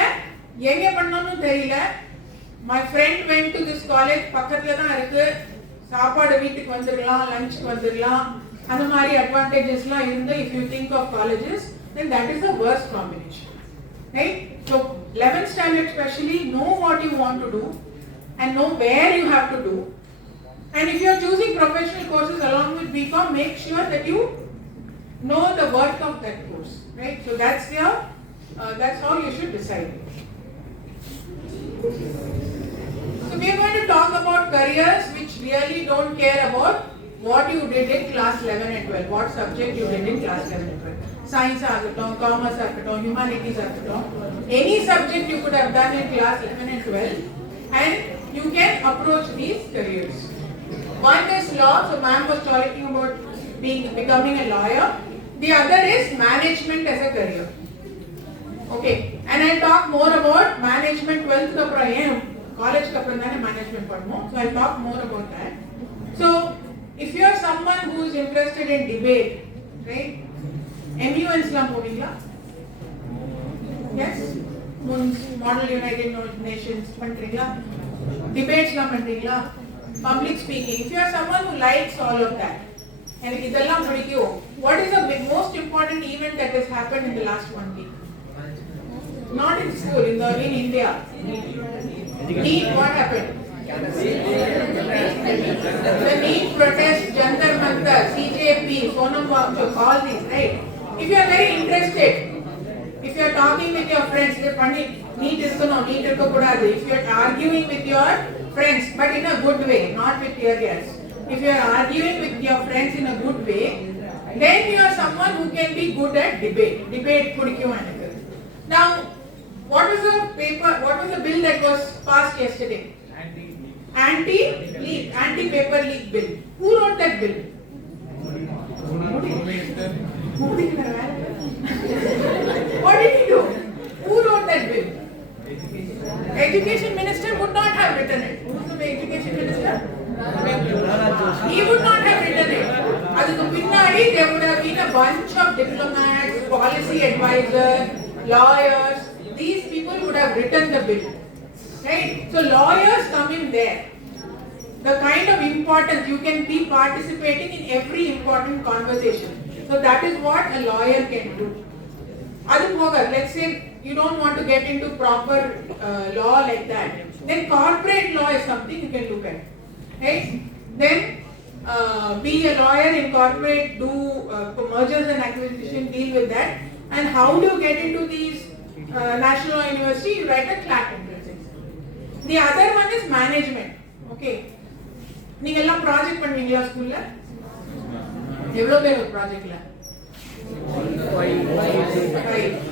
எங்க பண்ணனும் தெரியல. My friend went to this college, பக்கத்துல தான் இருக்கு. சாப்பாடு வீட்டுக்கு வந்துடலாம், லஞ்சுக்கு வந்துடலாம். அந்த மாதிரி அட்வான்டேஜஸ்லாம் இருந்து if you think of colleges, then that is the worst combination. Right? So 11th standard especially, know what you want to do and know where you have to do. And if you are choosing professional courses along with BCom, make sure that you know the worth of that course. Right? So that's how you should decide. So we are going to talk about careers which really don't care about what you did in class 11 and 12, what subject you did in class 11 and 12. Science aagatom, commerce aagatom, humanities aagatom, any subject you could have done in class 11 and 12, and you can approach these careers. One is law, so ma'am was talking about becoming a lawyer. The other is management as a career. Okay, and I'll talk more about management 12th ka appuram college ka appuram thane management padnom, so I'll talk more about that. So if you are someone who is interested in debate, right, MUNs la povingla, yes, Model United Nations pandringla, debates la pandringla, public speaking, if you are someone who likes all of that, and idella pidikku, what is the most important event that has happened in the last 1 week? Not in school, in India. NEET, what happened? The NEET protest, Jantar Mantar, CJP, Sonam Wangchuk, all these, right? If you are very interested, if you are talking with your friends, NEET is no, NEET is kudadu. If you are arguing with your friends, but in a good way, not with tear gas. If you are arguing with your friends in a good way, then you are someone who can be good at debate. Debate pudikku anakku. Now, what was the bill that was passed yesterday? Anti-paper leak bill. Who wrote that bill? What did he do? Who wrote that bill? Education minister would not have written it. Who is the education minister? He would not have written it. Adukku pinnadi there would have been a bunch of diplomats, policy advisors, lawyers. These people would have written the bill, right? So lawyers come in there. The kind of importance, you can be participating in every important conversation. So that is what a lawyer can do. Let's say you don't want to get into proper law like that. Then corporate law is something you can look at, right? Then be a lawyer in corporate, do mergers and acquisition, deal with that. And how do you get into these National Law University? You write a CLAT entrance exam. The other one is management. Okay. நீங்க எல்லாம் ப்ராஜெக்ட் பண்ணுவீங்களா ஸ்கூல்ல? எவ்வளவு பேர் ஒரு ப்ராஜெக்ட்ல?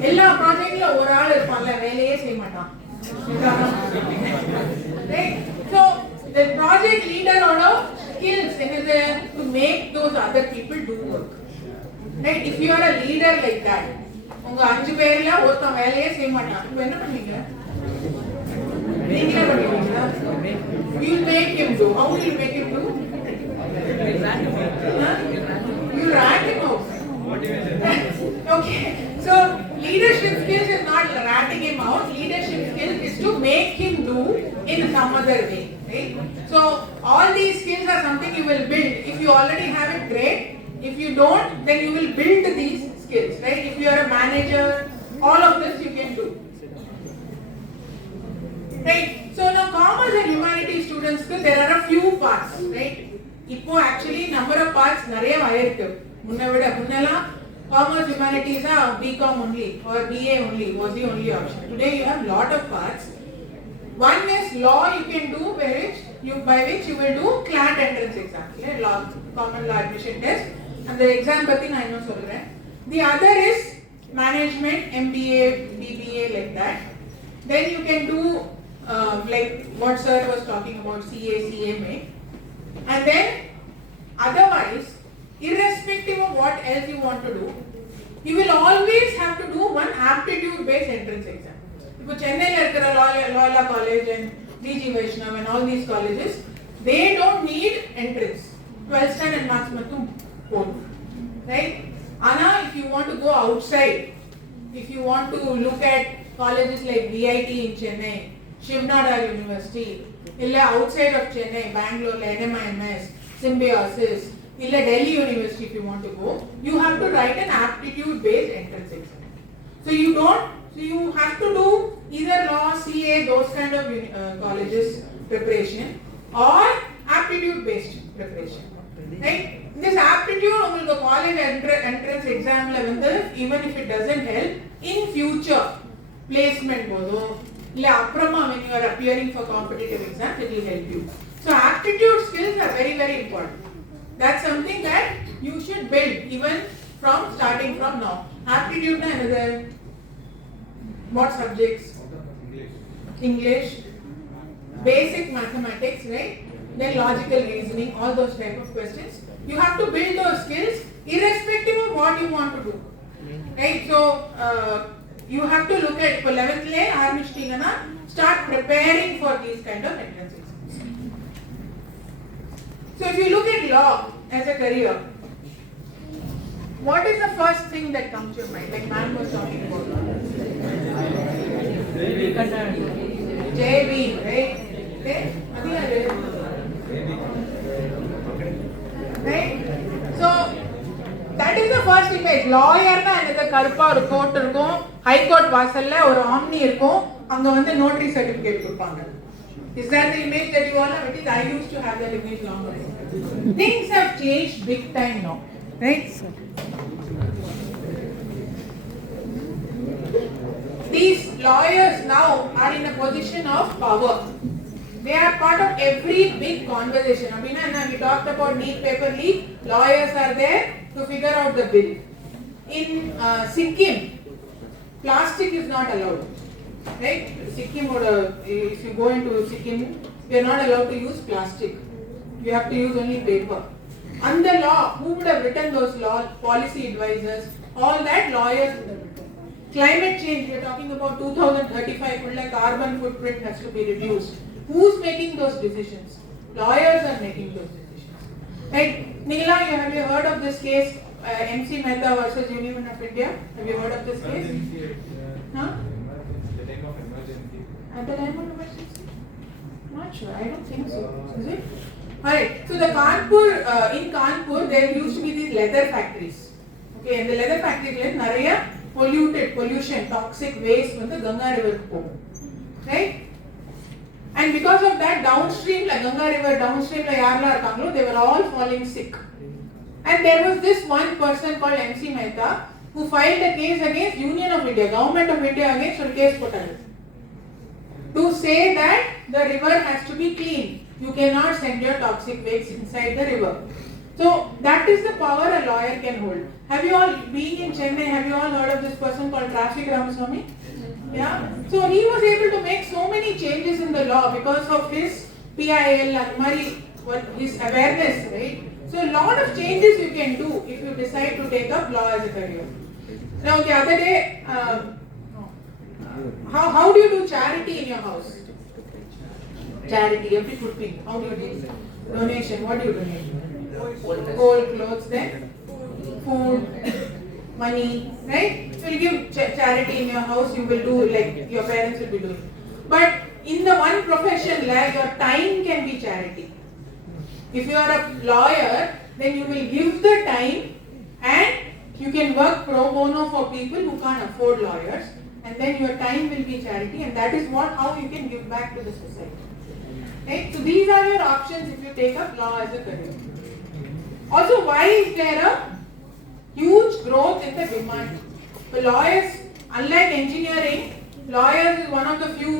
எல்லா ப்ராஜெக்ட்ல ஒரு ஆள் இருப்பான்ல, வேலையே செய்ய மாட்டான். Right? So the project leader oda skills is to make those other people do work. Right? If you are a leader like that, உங்க 5 பேர்ல ஒருத்தன் வேலையே செய்ய மாட்டான், இப்போ என்ன பண்ணுவீங்க? நீங்களே பண்ணுவீங்களா? You will make him do. How will you make him do? You rat him out. Okay. So leadership skills is not ratting him out. Leadership skills is to make him do in some other way. Right? So all these skills are something you will build. If you already have it, great. If you don't, then you will build these skills. Right? If you are a manager, all of this you can do. Right? So now commerce and humanities students, there are a few parts, right? Ipo actually number of parts nariya vaayirukku. Munnala commerce humanities are BCom only or BA only was the only option. Today you have lot of parts. One is law you can do by which you will do CLAT entrance exam, okay? Law, common law admission test, and the exam patti na inno solren. The other is management, MBA, BBA like that. Then you can do like what sir was talking about, CA, CMA, and then otherwise, irrespective of what else you want to do, you will always have to do one aptitude based entrance exam. இப்போ சென்னையில் இருக்கிற Loyola College and DG Vaishnav and all these colleges, they don't need entrance. 12th standard marks மட்டும் போதும், right? Ana, if you want to go outside, if you want to look at colleges like VIT in Chennai, Shiv Nadar University, illa outside of Chennai, Bangalore, NMIMS, Symbiosis, illa Delhi University if you want to go, you have to write an aptitude based entrance exam. So you have to do either law, CA, those kind of colleges preparation, or aptitude based preparation. Right? This aptitude உங்களுக்கு college entrance exam la வந்து even if it doesn't help in future placement போதோ இல்ல அப்புறமா when you are appearing for competitive exams it will help you. So aptitude skills are very very important. That's something that you should build even from starting from now. Aptitude na another what subjects? English, basic mathematics, right? Then logical reasoning, all those type of questions. You have to build those skills irrespective of what you want to do, right? So you have to look at 11th lay ஆரம்பிச்சிட்டீங்கன்னா start preparing for these kind of entrance exams. So if you look at law as a career, what is the first thing that comes to your mind? Like ma'am was talking about JB, right? Okay? Right? So that is the first image. Lawyer na another கருப்பா ஒரு கோட் இருக்கும், high court வாசல்ல ஒரு ஆம்னி இருக்கும், அங்க வந்து notary certificate கொடுப்பாங்க. Is that the image that you all have? It is. I used to have that image long ago. Things have changed big time now, right? These lawyers now are in a position of power. They are part of every big conversation. Abhina, we talked about neat paper leak. Lawyers are there to figure out the bill. In Sikkim, plastic is not allowed. Right? Sikkim, if you go into Sikkim, you are not allowed to use plastic. You have to use only paper. Under law, who would have written those law? Policy advisors, all that lawyers would have written. Climate change, we are talking about 2035, carbon footprint has to be reduced. Who's making those decisions? Lawyers are making those decisions. Right? Neela, have you heard of this case, MC Mehta versus Union of India? Have you heard of this case? Huh? At the time of emergency? Not sure, I don't think so. Is it? Alright, so the Kanpur, in Kanpur, there used to be these leather factories. Okay, and the leather factories had nariya pollution, toxic waste from the Ganga River. Right? And because of that, downstream, like Ganga River, downstream, like Yarla, they were all falling sick. And there was this one person called MC Mehta who filed a case against Union of India, Government of India against a case to say that the river has to be clean. You cannot send your toxic waste inside the river. So that is the power a lawyer can hold. Have you all been in Chennai? Have you all heard of this person called Traffic Ramaswamy? Yeah. So he was able to make so many changes in the law because of his PIL, his awareness, right? So a lot of changes you can do if you decide to take up law as a career. Now the other day, how do you do charity in your house? Charity, every good thing. How do you do? Donation, what do you donate? Old clothes, then food, money, right? So you give charity in your house, you will do like your parents will be doing. But in the one profession, like your time can be charity. If you are a lawyer, then you will give the time and you can work pro bono for people who can't afford lawyers, and then your time will be charity, and that is how you can give back to the society. Right? So these are your options if you take up law as a career. Also, why is there a huge growth in the demand? For lawyers, unlike engineering, lawyers is one of the few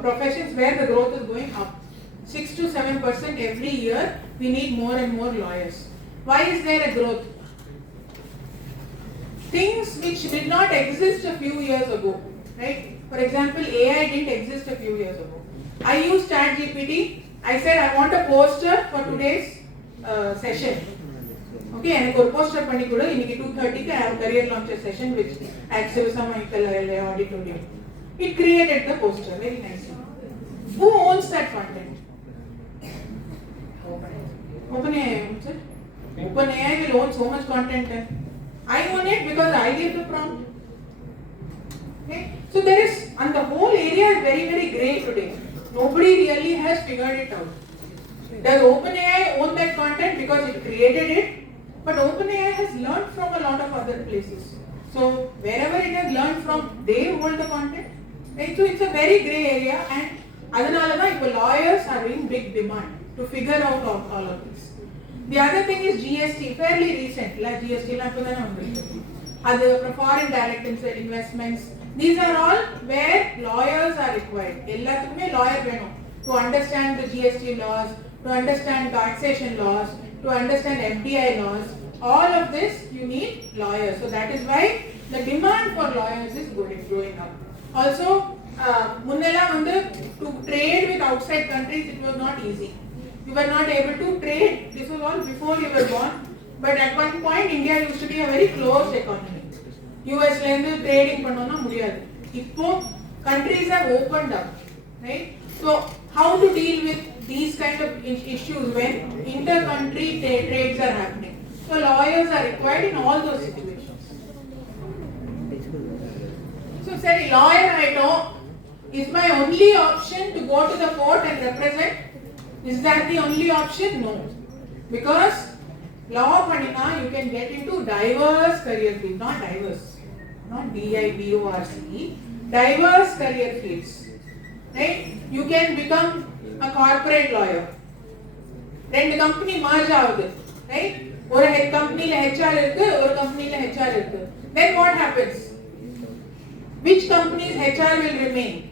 professions where the growth is going up. 6 to 7% every year, we need more and more lawyers. Why is there a growth? Things which did not exist a few years ago, right? For example, AI didn't exist a few years ago. I used ChatGPT. I said I want a poster for today's session. Okay, and I poster panni kuda iniki 2:30 I have a career launcher session which at Sivasama auditorium. It created the poster very nicely. Who owns that content? OpenAI owns it. OpenAI will own so much content. I own it because I give the prompt. Okay? So there is, and the whole area is very, very grey today. Nobody really has figured it out. Does OpenAI own that content because it created it? But OpenAI has learned from a lot of other places. So wherever it has learned from, they hold the content. Right? So it's a very grey area, and adanalada lawyers are in big demand to figure out all of this. The other thing is GST, fairly recent. Like GST, foreign direct investments. These are all where lawyers are required. Ellathukkume lawyer venum to understand the GST laws, to understand taxation laws, to understand FDI laws. All of this you need lawyers. So that is why the demand for lawyers is growing up. Also, to trade with outside countries, it was not easy. You were not able to trade. This was all before you were born. But at one point, India used to be a very closed economy. US trading pannona mudiyadu. Now countries have opened up, right? So how to deal with these kind of issues when inter-country trades are happening? So lawyers are required in all those situations. So say lawyer I know is my only option to go to the court and represent. Is that the only option? No. Because law panina you can get into diverse career fields, not diverse, not DIVORCE, diverse career fields. Right? You can become a corporate lawyer. Then the company merge out, right? Or a company la HR irukku, or company la HR irukku. Then what happens? Which company's HR will remain?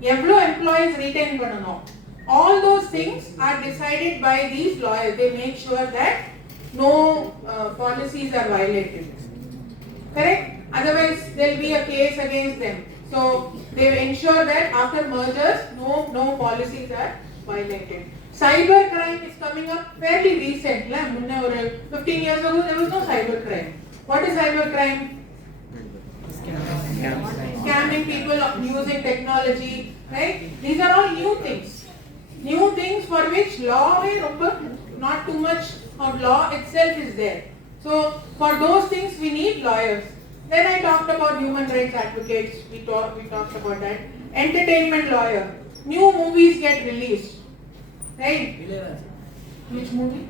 Evlo employees retain panano. All those things are decided by these lawyers. They make sure that no policies are violated. Correct? Otherwise, there will be a case against them. So they ensure that after mergers, no policies are violated. Cyber crime is coming up fairly recent. 15 years ago, there was no cyber crime. What is cyber crime? Scamming people using technology, right? These are all new things. New things for which law, not too much of law itself is there. So for those things we need lawyers. Then I talked about human rights advocates. We talked about that. Entertainment lawyer. New movies get released, right? Which movie?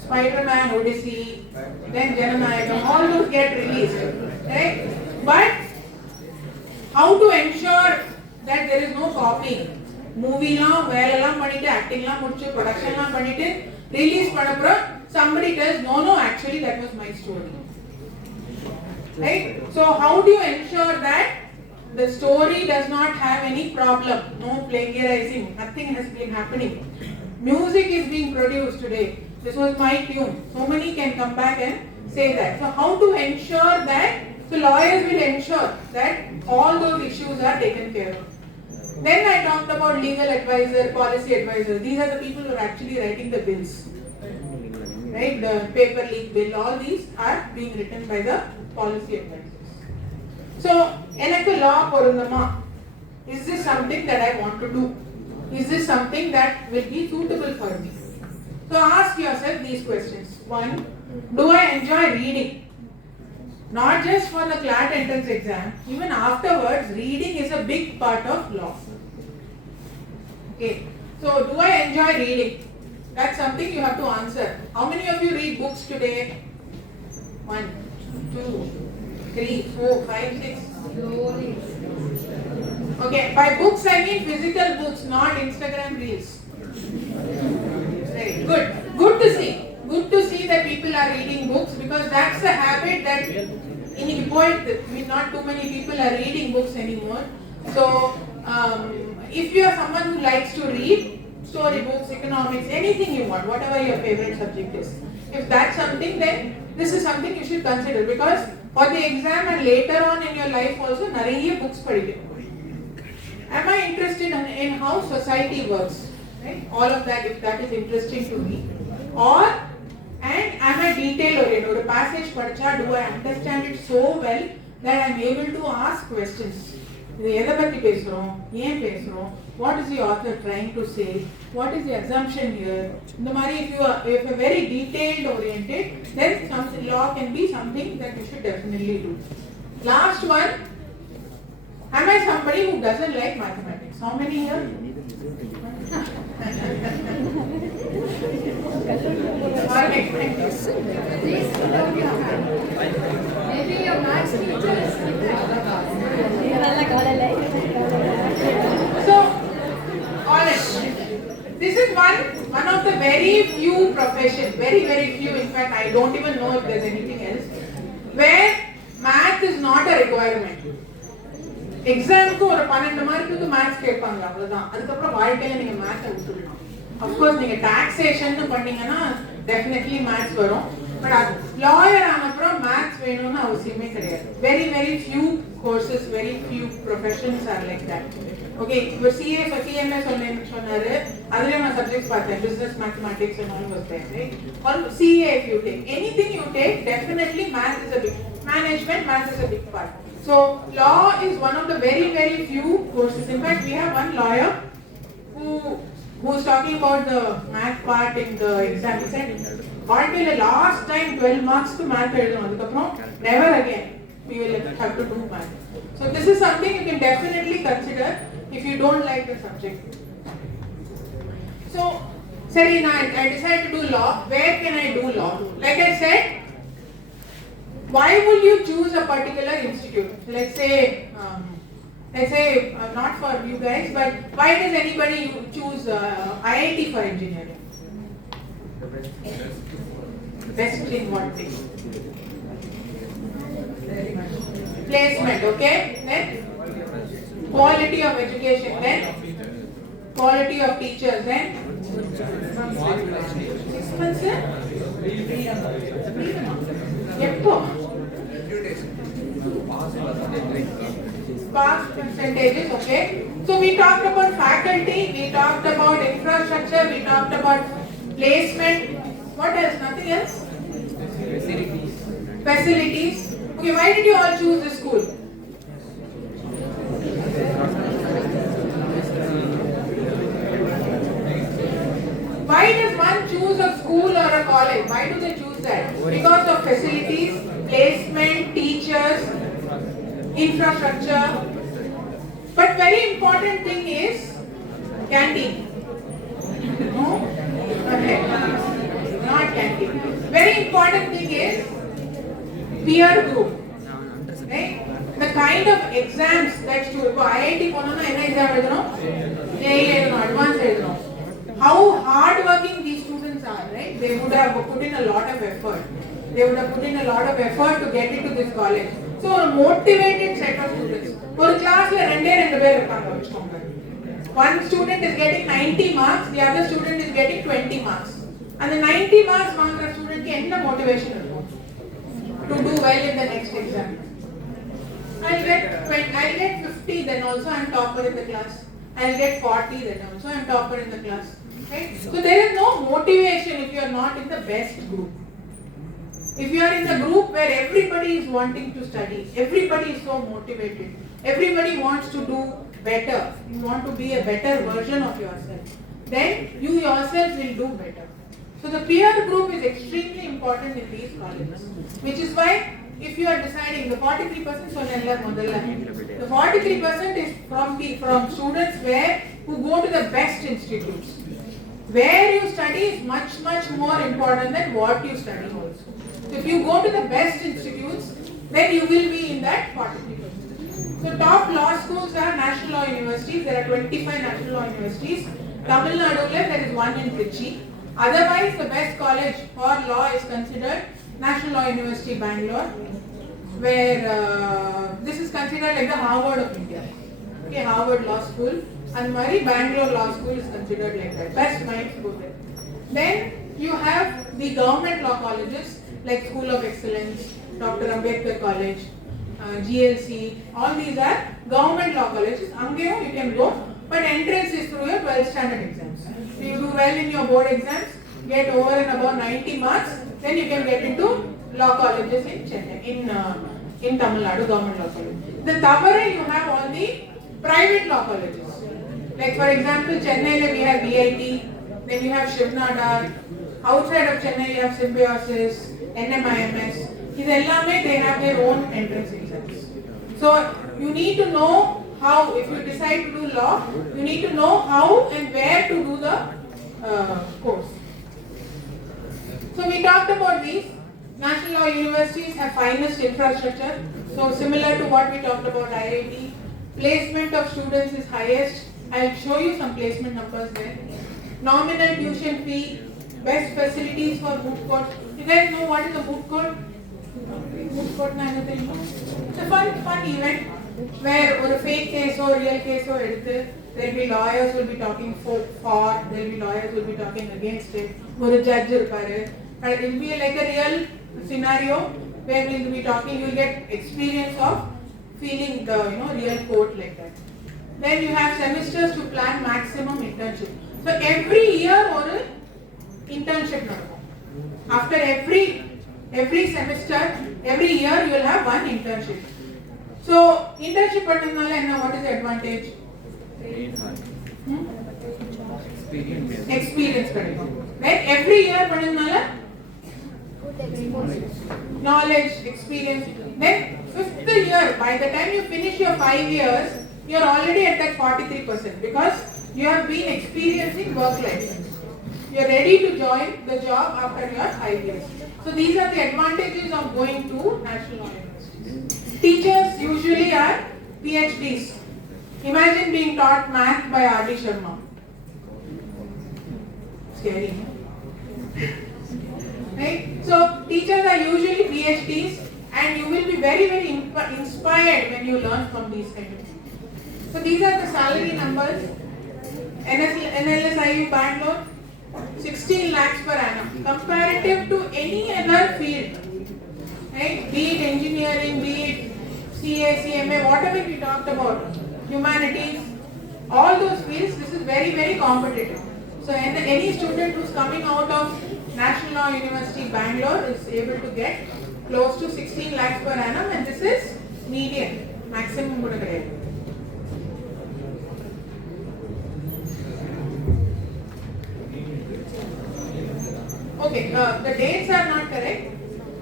Spider-Man, Odyssey, then Jananayakam, all those get released, right? But how to ensure that there is no copying? Movie la, vela panite, acting la, mudichu, production la panite, release panapra, somebody tells, no, actually that was my story. Right? So how do you ensure that the story does not have any problem? No plagiarizing, nothing has been happening. Music is being produced today. This was my tune. So many can come back and say that. So how to ensure that? So lawyers will ensure that all those issues are taken care of. Then I talked about legal advisor, policy advisor. These are the people who are actually writing the bills. Right? The paper leak bill, all these are being written by the policy advisors. So, enakku law porundama. Is this something that I want to do? Is this something that will be suitable for me? So ask yourself these questions. 1. Do I enjoy reading? Not just for the CLAT entrance exam, even afterwards, reading is a big part of law. Okay. So do I enjoy reading? That's something you have to answer. How many of you read books today? 1, 2, 3, 4, 5, 6. Okay, by books I mean physical books, not Instagram reels. Right. Good to see. Good to see that people are reading books, because that's a habit that not too many people are reading books anymore. So if you are someone who likes to read storybooks, economics, anything you want, whatever your favorite subject is, if that's something, then this is something you should consider, because for the exam and later on in your life also, nariya books padikkum. Am I interested in how society works? Right? All of that, if that is interesting to me. And am I detail oriented? A passage padcha, do I understand it so well that I am able to ask questions? What is the author trying to say? What is the assumption here? If you are very detailed oriented, then law can be something that you should definitely do. Last one. Am I somebody who doesn't like mathematics? How many here? Alright, thank you. Please put down your hand. Maybe your maths teacher is So, alright. This is one of the very few professions, very few, in fact I don't even know if there's anything else, where math is not a requirement. எக்ஸாமுக்கு ஒரு 12 மார்க்குக்கு மேத்ஸ் கேட்பாங்க அவ்வளவுதான். அதுக்கப்புறம் வாழ்க்கையில நீங்க மேத்ஸை விட்டுடலாம். அஃப்கோர்ஸ் நீங்க டாக்ஸேஷன் பண்ணீங்கன்னா டெஃபினெட்லி மேத்ஸ் வரும். பட் லாயர் ஆனப்புறம் மேத்ஸ் வேணும்னு அவசியமே கிடையாது. Very few courses, very few professions are like that. Okay, இப்போ சிஏ சிஎம்ஏ சொன்னாரு, அதுல நான் சப்ஜெக்ட்ஸ் பார்த்தேன், business mathematics and all was there, right? Or CA if you take, anything you take, definitely math is a big, management, math is a big part. So law is one of the very few courses. In fact, we have one lawyer who's talking about the math part in the exam. He said, "Partly last time 12 marks to math எழுதணும், அதுக்கப்புறம் never again we will have to do math." So this is something you can definitely consider if you don't like the subject. So, sorry, now I decided to do law. Where can I do law? Like I said, why will you choose a particular institute? Let's say, not for you guys, but why does anybody choose IIT for engineering? Best in what way? Placement, okay? Then quality of education, then quality of teachers, then 6 months. Eppo? Pass percentages, okay? So we talked about faculty, we talked about infrastructure, we talked about placement. What else? Nothing else? Facilities. Okay, why did you all choose this school? Why does one choose a school or a college? Why do they choose that? Because of facilities, placement, teachers, infrastructure. But very important thing is canteen. No? Okay. Not canteen. Very important thing is peer group. Right? The kind of exams that you go IIT ponona enna exam எழுதணும்? JEE எழுதணும், advanced எழுதணும். How hard working these students are, right? They would have put in a lot of effort. They would have put in a lot of effort to get into this college. So a motivated set of students. ஒரு கிளாஸ்ல ரெண்டு பேர் இருக்காங்க வெச்சுக்கோங்க. One student is getting 90 marks, the other student is getting 20 marks. And the 90 marks வாங்குற ஸ்டூடெண்ட்க்கு என்ன மோட்டிவேஷன் இருக்கும்? To do well in the next exam. I'll get 50, then also I'm topper in the class. I'll get 40, then also I'm topper in the class. Right? So there is no motivation if you are not in the best group. If you are in the group where everybody is wanting to study, everybody is so motivated, everybody wants to do better, you want to be a better version of yourself, then you yourself will do better. So the peer group is extremely important in these colleges, which is why if you are deciding the 43% சொன்னேன்ல முதல்ல, the 43% is from students who go to the best institutes. Where you study is much more important than what you study also. So if you go to the best institutes, then you will be in that 43%. So top law schools are national law universities. There are 25 national law universities. Tamil Nadu there is one in Trichy. Otherwise, the best college for law is considered National Law University, Bangalore, where this is considered like the Harvard of India. Okay, Harvard Law School, and Murray Bangalore Law School is considered like that. Best minds go there. Then you have the government law colleges like School of Excellence, Dr. Ambedkar College, GLC. All these are government law colleges. Angeo you can go, but entrance is through your 12th standard exams. So you do well in your board exams, get over and above 90 marks, then you can get into law colleges in Chennai, in Tamil Nadu, government law college. The Thavara you have all the private law colleges. Like for example, Chennai we have VIT, then you have Shiv Nadar. Outside of Chennai you have Symbiosis, NMIMS. These ellame they have their own entrance exams. So you need to know how, if you decide to do law, you need to know how and where to do the course. So we talked about these. National Law Universities have finest infrastructure. So similar to what we talked about IIT, placement of students is highest. I'll show you some placement numbers there. Nominal tuition fee, best facilities for moot court. You guys know what is a moot court? Moot court na anything? It's a fun event where a fake case or real case or there will be lawyers will be talking for, there will be lawyers will be talking against it. Or a judge irupparu. But it will be like a real scenario where we will be talking. You will get experience of feeling the real court like that. Then you have semesters to plan maximum internship. So every year or internship nadakum. After every semester, every year you will have one internship. So internship pannadnala enna, what is the advantage? Experience kadaikum. Then every year pannadnala knowledge, experience. Then fifth year, by the time you finish your 5 years, you are already at that 43% because you have been experiencing work life. You are ready to join the job after your 5 years. So these are the advantages of going to national universities. Teachers usually are PhDs. Imagine being taught math by R.D. Sharma. Scary, no? Right? So teachers are usually PhDs and you will be very, very inspired when you learn from these kind of things. So these are the salary numbers. NLSIU Bangalore, 16 lakhs per annum. Comparative to any other field, right? Be it engineering, be it CA, CMA, whatever we talked about, humanities, all those fields, this is very, very competitive. So any student who's coming out of National Law University Bangalore is able to get close to 16 lakhs per annum, and this is median, maximum kuda kadayadu. Okay, the dates are not correct.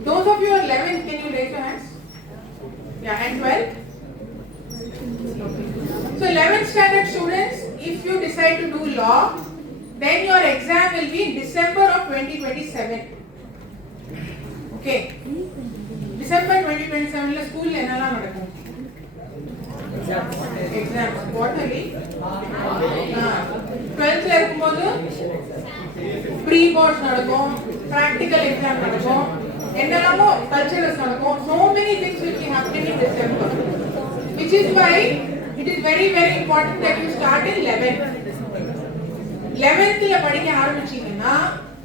Those of you who are 11th, can you raise your hands? Yeah, and 12th? So 11th standard students, if you decide to do law, then your exam will be in December of 2027. Okay. December 2027 la school enala nadakum? Exams quarterly. 12th la irukumbodhu pre boards nadakum, practical exam nadakum, ennalamo culturals nadakum. So many things will be happening in December, which is why it is very, very important that you start in 11th. 11th la padikka aarambichina,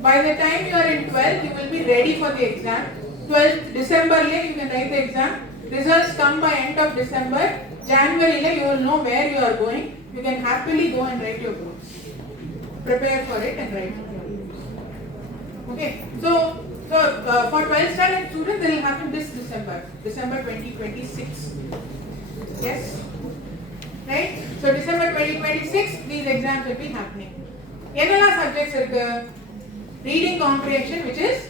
by the time you are in 12th you will be ready for the exam. 12th December la you can write the exam. Results come by end of December. January la you will know where you are going. You can happily go and write your groups. Prepare for it and write. Okay. So for 12th standard students, they will happen this December 2026. Yes. Right. So December 2026, these exams will be happening. Enala subjects irukku? Reading comprehension, which is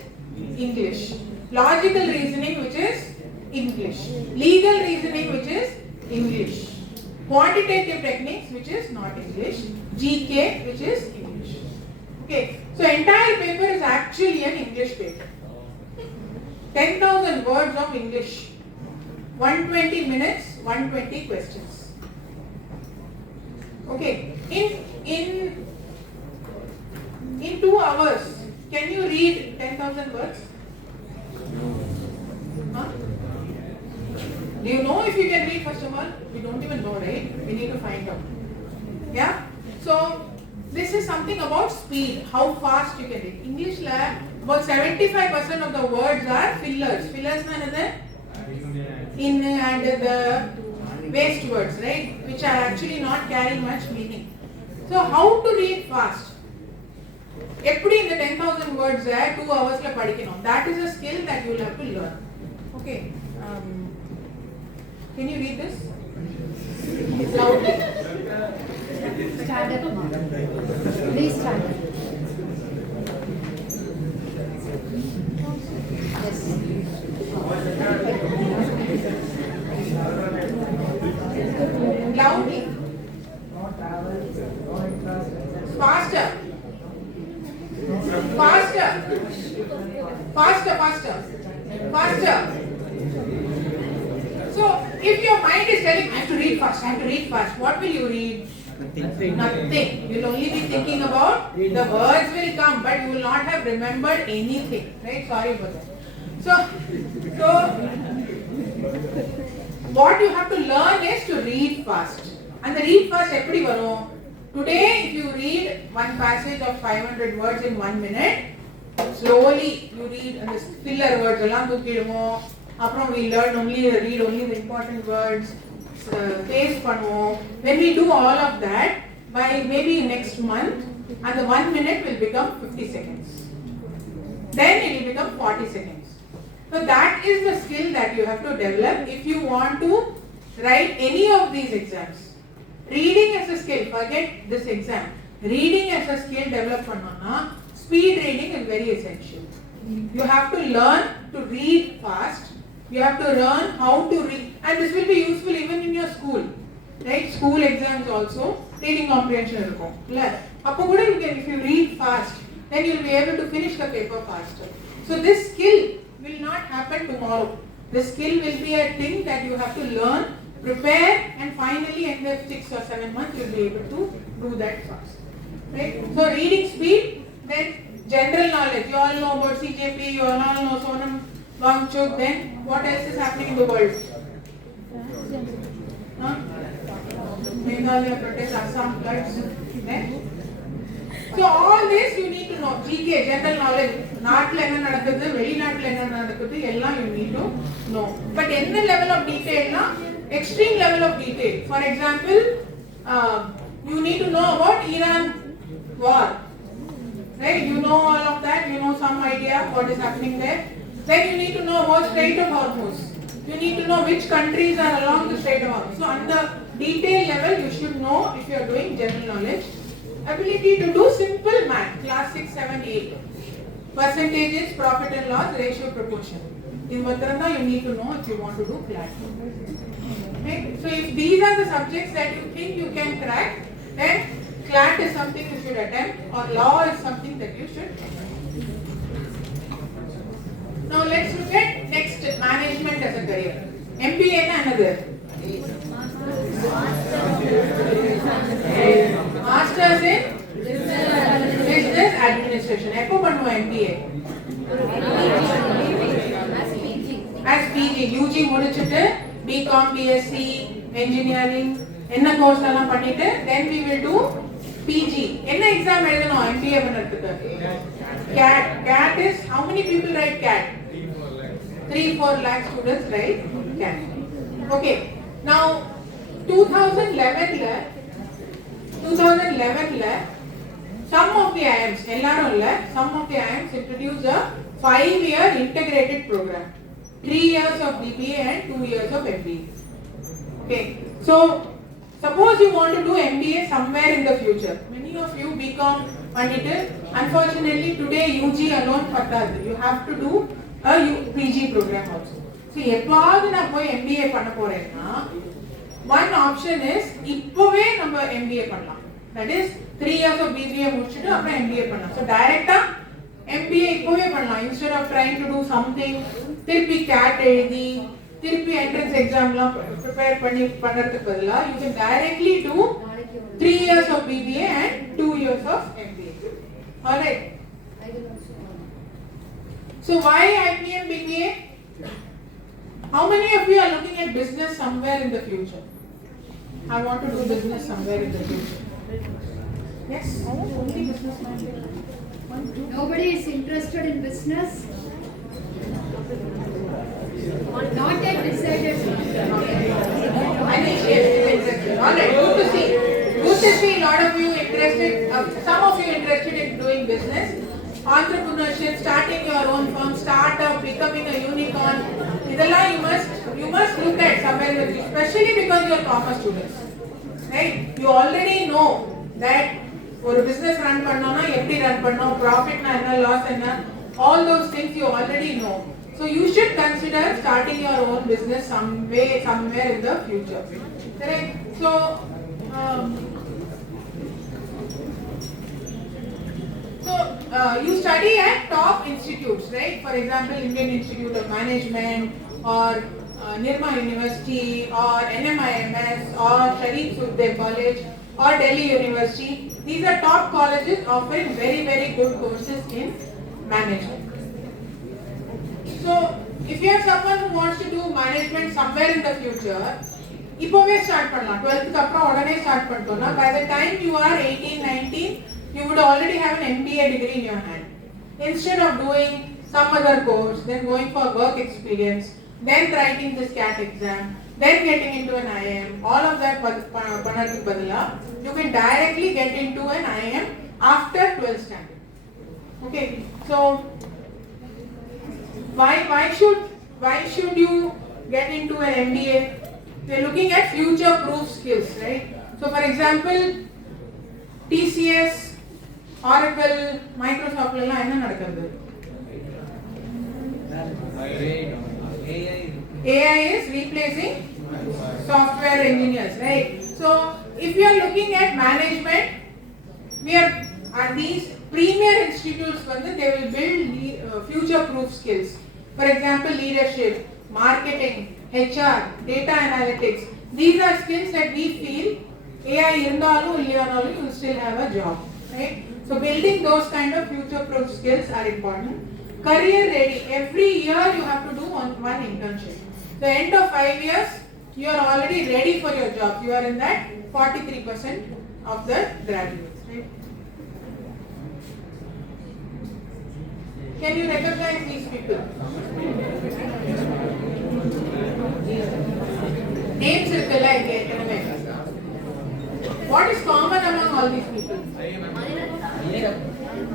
English. Logical reasoning, which is English. Legal reasoning, which is English. Quantitative techniques, which is not English. GK, which is English. Okay. So entire paper is actually an English paper. 10,000 words of English. 120 minutes, 120 questions. Okay. In 2 hours, can you read 10,000 words? Huh? Do you know if you can read first of all? We don't even know, right? We need to find out. Yeah? So, this is something about speed, how fast you can read. English lab, about 75% of the words are fillers. Fillers mean in and the waste words, right? Which are actually not carrying much meaning. So, how to read fast? Eppadi in the 10,000 words 2 hours la padikkanum. That is a skill that you will have to learn. Okay. Can you read this? Loudly. Stand up, ma'am. Please stand up. Yes. Faster, faster, faster. So if your mind is telling, I have to read fast, I have to read fast, what will you read? Nothing. You will only be thinking about, the words will come, but you will not have remembered anything. Right? Sorry for that. So what you have to learn is to read fast. And the read fast eppadi varum? Today if you read one passage of 500 words in 1 minute, slowly you read and the filler words along thookiduvom. Aprom we learn only read only the important words. Paste பண்ணுவோம். When we do all of that, by maybe next month, and the 1 minute will become 50 seconds. Then it will become 40 seconds. So that is the skill that you have to develop if you want to write any of these exams. Reading as a skill, forget this exam. Reading as a skill develop பண்ணோம்னா speed reading is very essential. You have to learn to read fast. You have to learn how to read, and this will be useful even in your school, right? School exams also reading comprehension irukum illa appo kuda you can, if you read fast, then you will be able to finish the paper faster. So this skill will not happen tomorrow. This skill will be a thing that you have to learn, prepare, and finally in the 6 or 7 months you will be able to do that fast, right? So reading speed, then general knowledge, you all know about CJP, you all know Sonam Wangchuk. Then what else is happening in the world? Meghalaya protest, Assam floods. Then so all this you need to know. GK, general knowledge, நாட்டுல என்ன நடக்குது, வெளிநாட்டுல என்ன நடக்குது, எல்லாம் you need to know. But என்ன level of detail na? Extreme level of detail. For example, you need to know about Iran war, right? You know all of that. You know some idea what is happening there. Then you need to know about Strait of Hormuz. You need to know which countries are along the Strait of Hormuz. So on the detail level, you should know if you are doing general knowledge. Ability to do simple math, class 6, 7, 8. Percentages, profit and loss, ratio, proportion. In Matrana, you need to know if you want to do CLAT. Okay? So if these are the subjects that you think you can crack, then CLAT is something you should attempt, or law is something that you should attempt. Now let's look at next, management as a career. MBA na another. Masters in Business Administration. Eppo பண்ணுவோம் MBA? As PG. UG முடிச்சிட்டு BCom, BSc, Engineering, என்ன course எல்லாம் பண்ணிட்டு then we will do PG. என்ன exam எழுதணும் MBA பண்றதுக்கு? CAT. CAT is, how many people write CAT? 3-4 lakh students write CAT. Okay. Now 2011 la some of the IIMs, ellarum illa, some of the IIMs introduced a 5-year integrated program. 3 years of BBA and 2 years of MBA. Okay. So suppose you want to do MBA somewhere in the future. Many of you BCom பண்ணிட்டு, unfortunately today UG alone பத்தாது. You have to do a PG program also. So எப்பாவது நான் போய் MBA பண்ண போறேன்னா, one option is இப்போவே நம்ம MBA பண்ணலாம். That is 3 years of BBA முடிச்சிட்டு அப்புறம் MBA பண்ணலாம். So directா MBA இப்போவே பண்ணலாம். Instead of trying to do something, திருப்பி CAT எழுதி, திருப்பி entrance examலாம் prepare பண்றதுக்கு பதிலா, you can directly do 3 years of BBA and 2 years of MBA. Alright. So why IBM BBA? How many of you are looking at business somewhere in the future? I want to do business somewhere in the future. Yes? Only businessman. Nobody is interested in business? Not yet decided. Anish, yes, interested. Alright, good to see. Good to see a lot of you interested, some of you interested in doing business. Entrepreneurship, starting your own firm, startup, becoming a unicorn. Idella you must look at somewhere in the future, especially because you are commerce students. Right? You already know that ஒரு business run பண்ணனும்னா எப்படி run பண்ணனும், profit na enna, loss enna, all those things you already know. So you should consider starting your own business somewhere in the future. Correct? So So you study at top institutes, right? For example, Indian Institute of Management or Nirma University or NMIMS or Sharif Sukhdev College or Delhi University. These are top colleges offering very, very good courses in management. So if you have someone who wants to do management somewhere in the future, இப்போவே ஸ்டார்ட் பண்ணலாம் 12th அப்புறம் உடனே ஸ்டார்ட் பண்ணிட்டோம்னா by the time you are 18 19 you would already have an MBA degree in your hand instead of doing some other course, then going for work experience, then writing this CAT exam, then getting into an IIM. All of that பண்ணறதுக்கு பதிலா you can directly get into an IIM after 12th standard. Okay, so why should you get into an MBA? We're looking at future proof skills, right? So for example, TCS, Oracle, Microsoft la enna nadakudhu? AI is replacing software engineers, right? So if you are looking at management, are these premier institutes they will build future proof skills. For example, leadership, marketing, HR, data analytics. These are skills that we feel AI irundalu illiyanalu you still have a job, right? So building those kind of future proof skills are important. Career ready. Every year you have to do one internship. So end of 5 years you are already ready for your job. You are in that 43% of the graduates, right? Can you recognize these people? Names irukalla inge ethanume. What is common among all these people?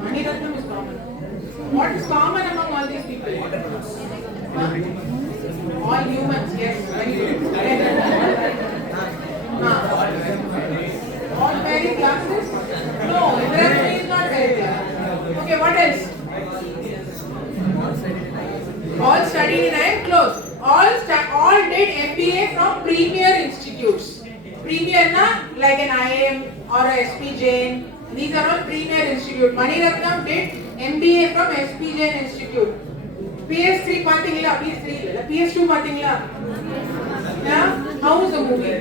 Mani Ratnam is common. What is common among all these people? All humans, yes, very good. All wearing glasses? No, Indra is not wearing glasses. Okay, what else? All studied in IIM, close. All did MBA from premier institutes. Premier na like an IIM or a SP Jain. These are all premier institute. Mani Ratnam did MBA from SP Jain Institute. PS3 pathingla, PS3 illa, PS2 pathingla. Yeah, how was the movie?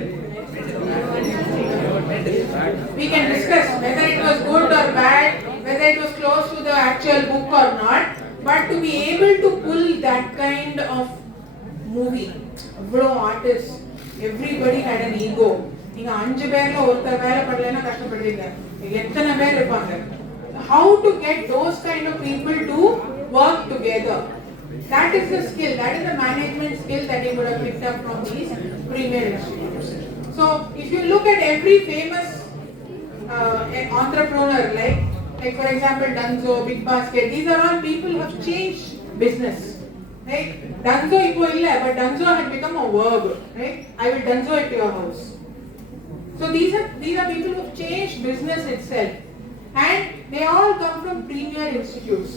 We can discuss whether it was good or bad, whether it was close to the actual book or not. But to be able to pull that kind of movie, artists, everybody had an ego. நீங்க 5 பேர்ல ஒருத்தர் வேலை பண்ணலனா கஷ்டப்படுவீங்க. எத்தனை பேர் இருப்பாங்க? How to get those kind of people to work together? That is the skill. That is the management skill that you would have picked up from these premier institutes. So if you look at every famous entrepreneur like for example Dunzo, Big Basket, these are all people who have changed business, right? Dunzo ipo illa, but Dunzo had become a verb, right? I will Dunzo it to your house. So these are people who have changed business itself, and they all come from premier institutes.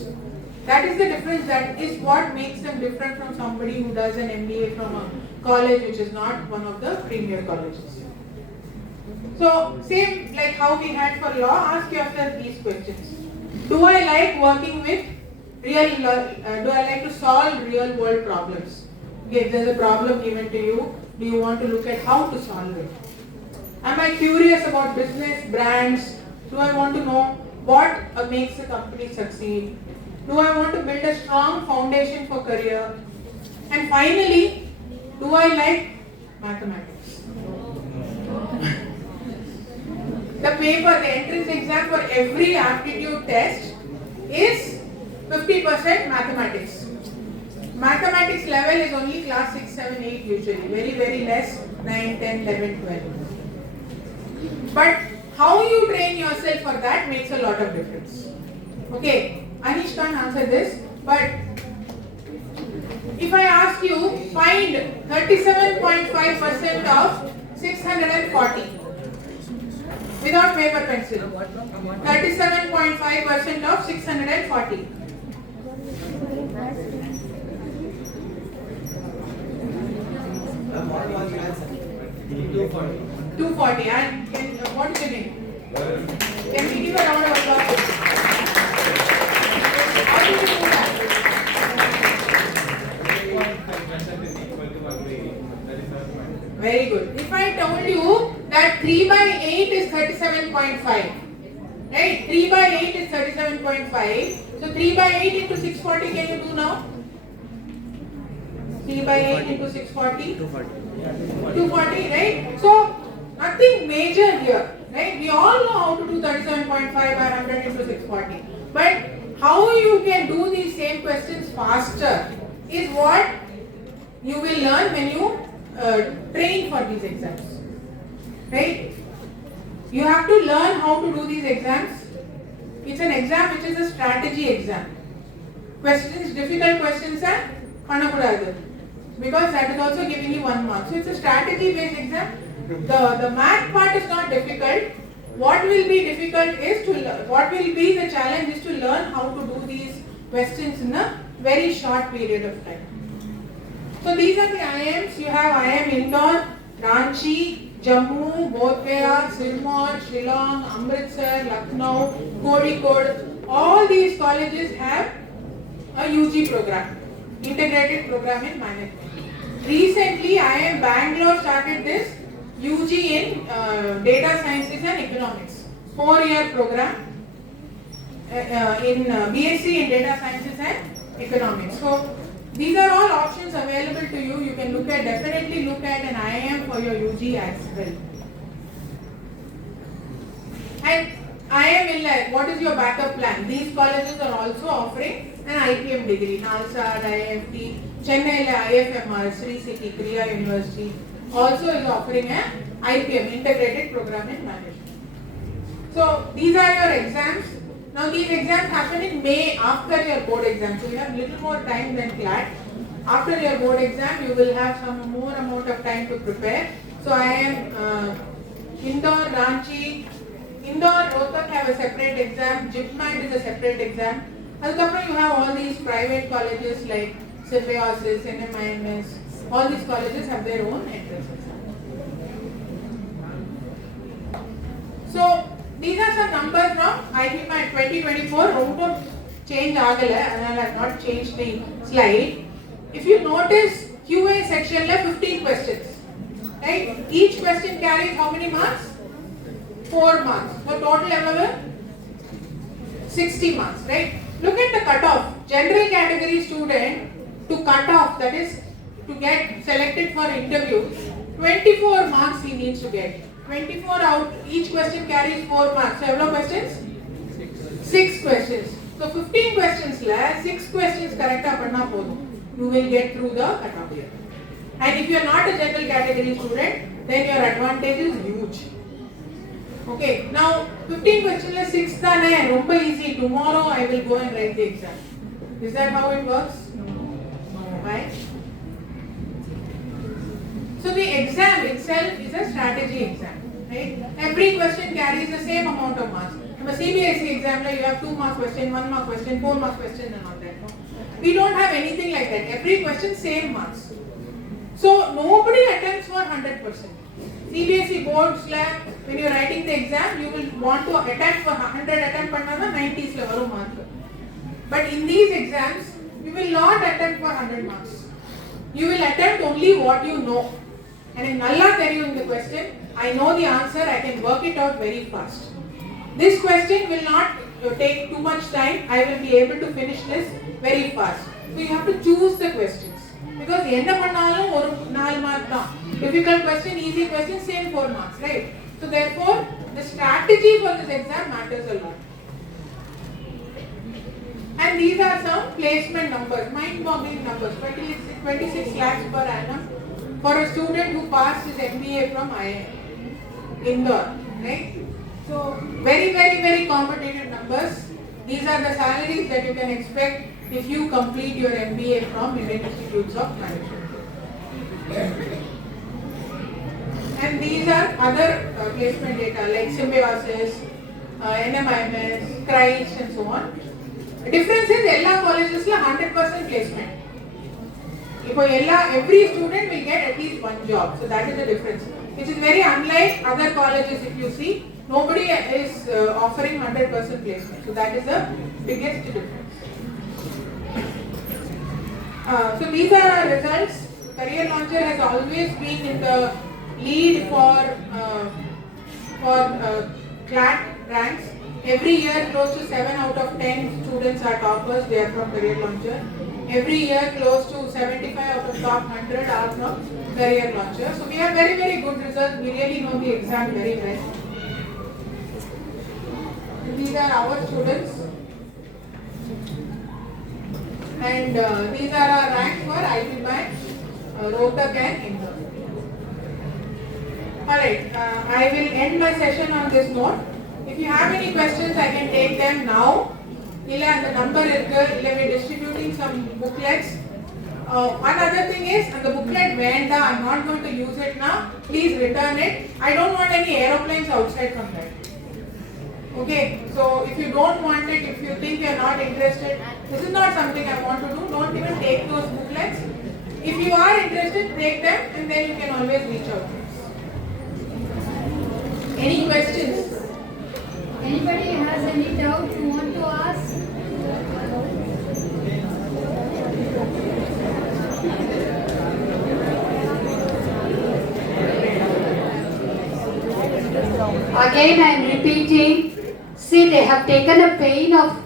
That is the difference. That is what makes them different from somebody who does an MBA from a college which is not one of the premier colleges. So same like how we had for law, ask yourself these questions. Do I like working with do I like to solve real world problems? Okay, if there's a problem given to you, do you want to look at how to solve it? Am I curious about business, brands? Do I want to know what makes a company succeed? Do I want to build a strong foundation for career? And finally, do I like mathematics? The paper, the entrance exam for every aptitude test is 50% mathematics. Mathematics level is only class 6, 7, 8 usually. Very, very less, 9, 10, 11, 12. But how you train yourself for that makes a lot of difference. Okay, Anish can't answer this, but if I ask you, find 37.5% of 640 without paper pencil. 37.5% of 640. 240. And what is your name? Can we give a round of applause? Very good. If I told you that 3 by 8 is 37.5, right? 3 by 8 is 37.5. So 3 by 8 into 640, can you do now? 3 by 8 into 640? 240, right? So nothing major here, right? We all know how to do 37.5 by 100 into 640. But how you can do these same questions faster is what you will learn when you train for these exams, right? You have to learn how to do these exams. It's an exam which is a strategy exam. Questions, difficult questions are pannakodadu, because that is also giving you 1 mark. So it's a strategy based exam. The math part is not difficult. What will be difficult is what will be the challenge is to learn how to do these questions in a very short period of time. So these are the IIMs. You have IIM Indore, Ranchi, Jammu, Bodh Gaya, Sirmaur, Shillong, Amritsar, Lucknow, Kozhikode. All these colleges have a UG program, integrated program in management. Recently, IIM Bangalore started this UG in data sciences and economics, 4-year program in BSc in data sciences and economics. So these are all options available to you. You can definitely look at an IIM for your UG as well. And IIM Inlet, what is your backup plan? These colleges are also offering an IPM degree. NALSA, IIFT, Chennai IFMR, Sri City, Kriya University also is offering an IPM, Integrated Program in Management. So these are your exams. Now these exams happen in May after your board exam. So you have little more time than CLAT. After your board exam, you will have some more amount of time to prepare. So IIM Indore, Ranchi, Indore, Rohtak have a separate exam. JIPMAT is a separate exam. Adukapra you have all these private colleges like Symbiosis, NMIMS. All these colleges have their own entrance exam. So these are some numbers from IPMAT 2024. Rombo change agala, and I have not changed the slide. If you notice, QA section le 15 questions, right? Each question carries how many marks? 4 marks. So total level 60 marks, right? Look at the cutoff. General category student to cut off, that is to get selected for interview, 24 marks he needs to get. 24 out, each question carries 4 marks. So, how many questions? 6 questions. So, 15 questions, 6 questions correct panna podu. You will get through the cutoff here. And if you are not a general category student, then your advantage is huge. Okay, now 15 questions, 6 thane, romba easy. Tomorrow I will go and write the exam. Is that how it works? No. Why? So the exam itself is a strategy exam, right? Every question carries the same amount of marks. In a CBSE exam, you have 2 mark question, 1 mark question, 4 mark question and all that. We don't have anything like that. Every question same marks. So nobody attempts for 100%. CBSE boards when you are writing the exam, you will want to attempt for 100 attempt pannana 90s le varum mark. But in these exams, you will not attempt for 100 marks. You will attempt only what you know. And in nalla theriyum the question, I know the answer, I can work it out very fast. This question will not take too much time. I will be able to finish this very fast. So you have to choose the questions. Because enna pannalum oru 4 mark da. Difficult question, easy question, same 4 marks, right? So therefore, the strategy for this exam matters a lot. And these are some placement numbers, mind-boggling numbers, 26 lakhs per annum for a student who passed his MBA from IIM Indore, right? So very, very, very competitive numbers. These are the salaries that you can expect if you complete your MBA from Indian Institutes of Management. And these are other placement data like Symbiosis, NMIMS, CRISE and so on. The difference is all colleges 100% placement. Every student will get at least 1 job. So that is the difference. Which is very unlike other colleges if you see. Nobody is offering 100% placement. So that is the biggest difference. So these are our results. Career Launcher has always been in the lead for CLAT ranks. Every year close to 7 out of 10 students are toppers, they are from Career Launcher. Every year close to 75 out of top 100 are from Career Launcher. So we have very, very good results. We really know the exam very well. These are our students. And these are our ranks for IT Bank, Rohtak and Indore. Alright, I will end my session on this note. If you have any questions, I can take them now. Illa and the number is good. Illa we are distributing some booklets. One other thing is, and the booklet Venda, I am not going to use it now. Please return it. I don't want any aeroplanes outside from that. Okay, so if you don't want it, if you think you are not interested, this is not something I want to do. Don't even take those booklets. If you are interested, take them and then you can always reach out. Any questions? Anybody has any doubt you want to ask? Again, I am repeating. See, they have taken a pain of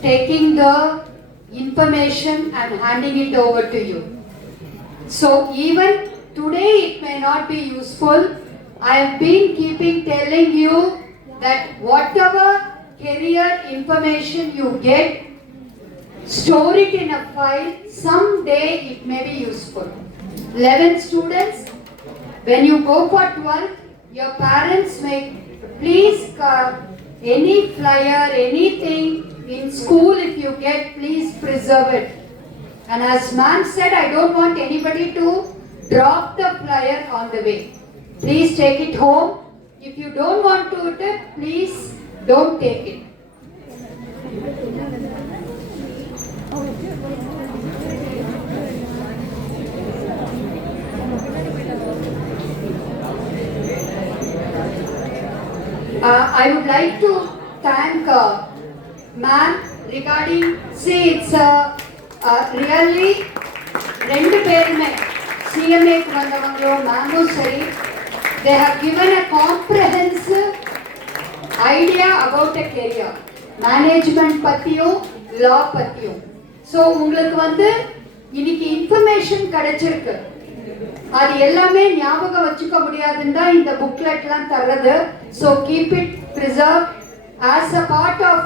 taking the information and handing it over to you. So even today it may not be useful. I have been telling you that whatever career information you get, store it in a file. Someday it may be useful. 11 students, when you go for 12, your parents may please any flyer, anything in school if you get, please preserve it. And as ma'am said, I don't want anybody to drop the flyer on the way. Please take it home. If you don't want to do it, please don't take it. I would like to thank ma'am regarding, see, it's really rendu perume CMA ku vandavangalo ma'am sari, they have given a comprehensive idea about a career, management pathiyum, law pathiyum. So உங்களுக்கு வந்து இன்னைக்கு இன்ஃபர்மேஷன் கிடைச்சிருக்கு. அது எல்லாமே ஞாபகம் வச்சுக்க முடியாதுன்னா இந்த புக்லெட்லாம் தர்றது. So keep it preserved as a part of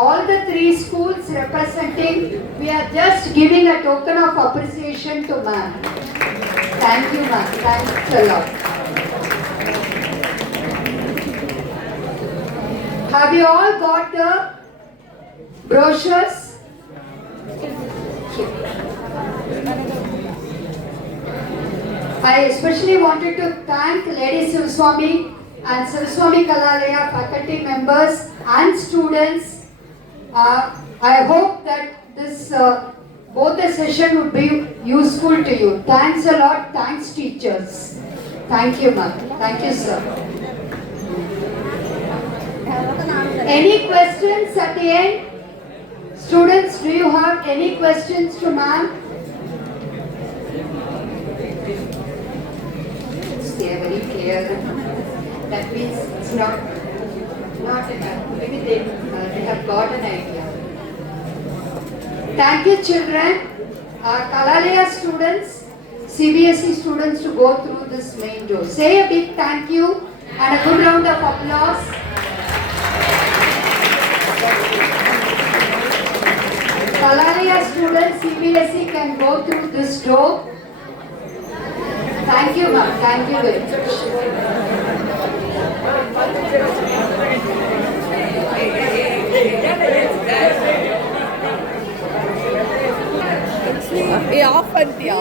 all the 3 schools representing. We are just giving a token of appreciation to ma'am. Thank you ma'am. Thanks a lot. Have you all got the brochures? I especially wanted to thank Lady Sivaswamy and Sivaswamy Kalalaya faculty members and students. I hope that this both the session would be useful to you. Thanks a lot. Thanks teachers. Thank you ma'am. Thank you sir. Any questions at the end? Students, do you have any questions to ma'am? They are very clear. That means it's not enough. Maybe they have got an idea. Thank you children. Kalalaya students, CBSE students to go through this main door. Say a big thank you and a good round of applause. Kalalaya students, CBSE can go through this door. Thank you ma'am. Thank you very much. Off பண்ணிட்டியா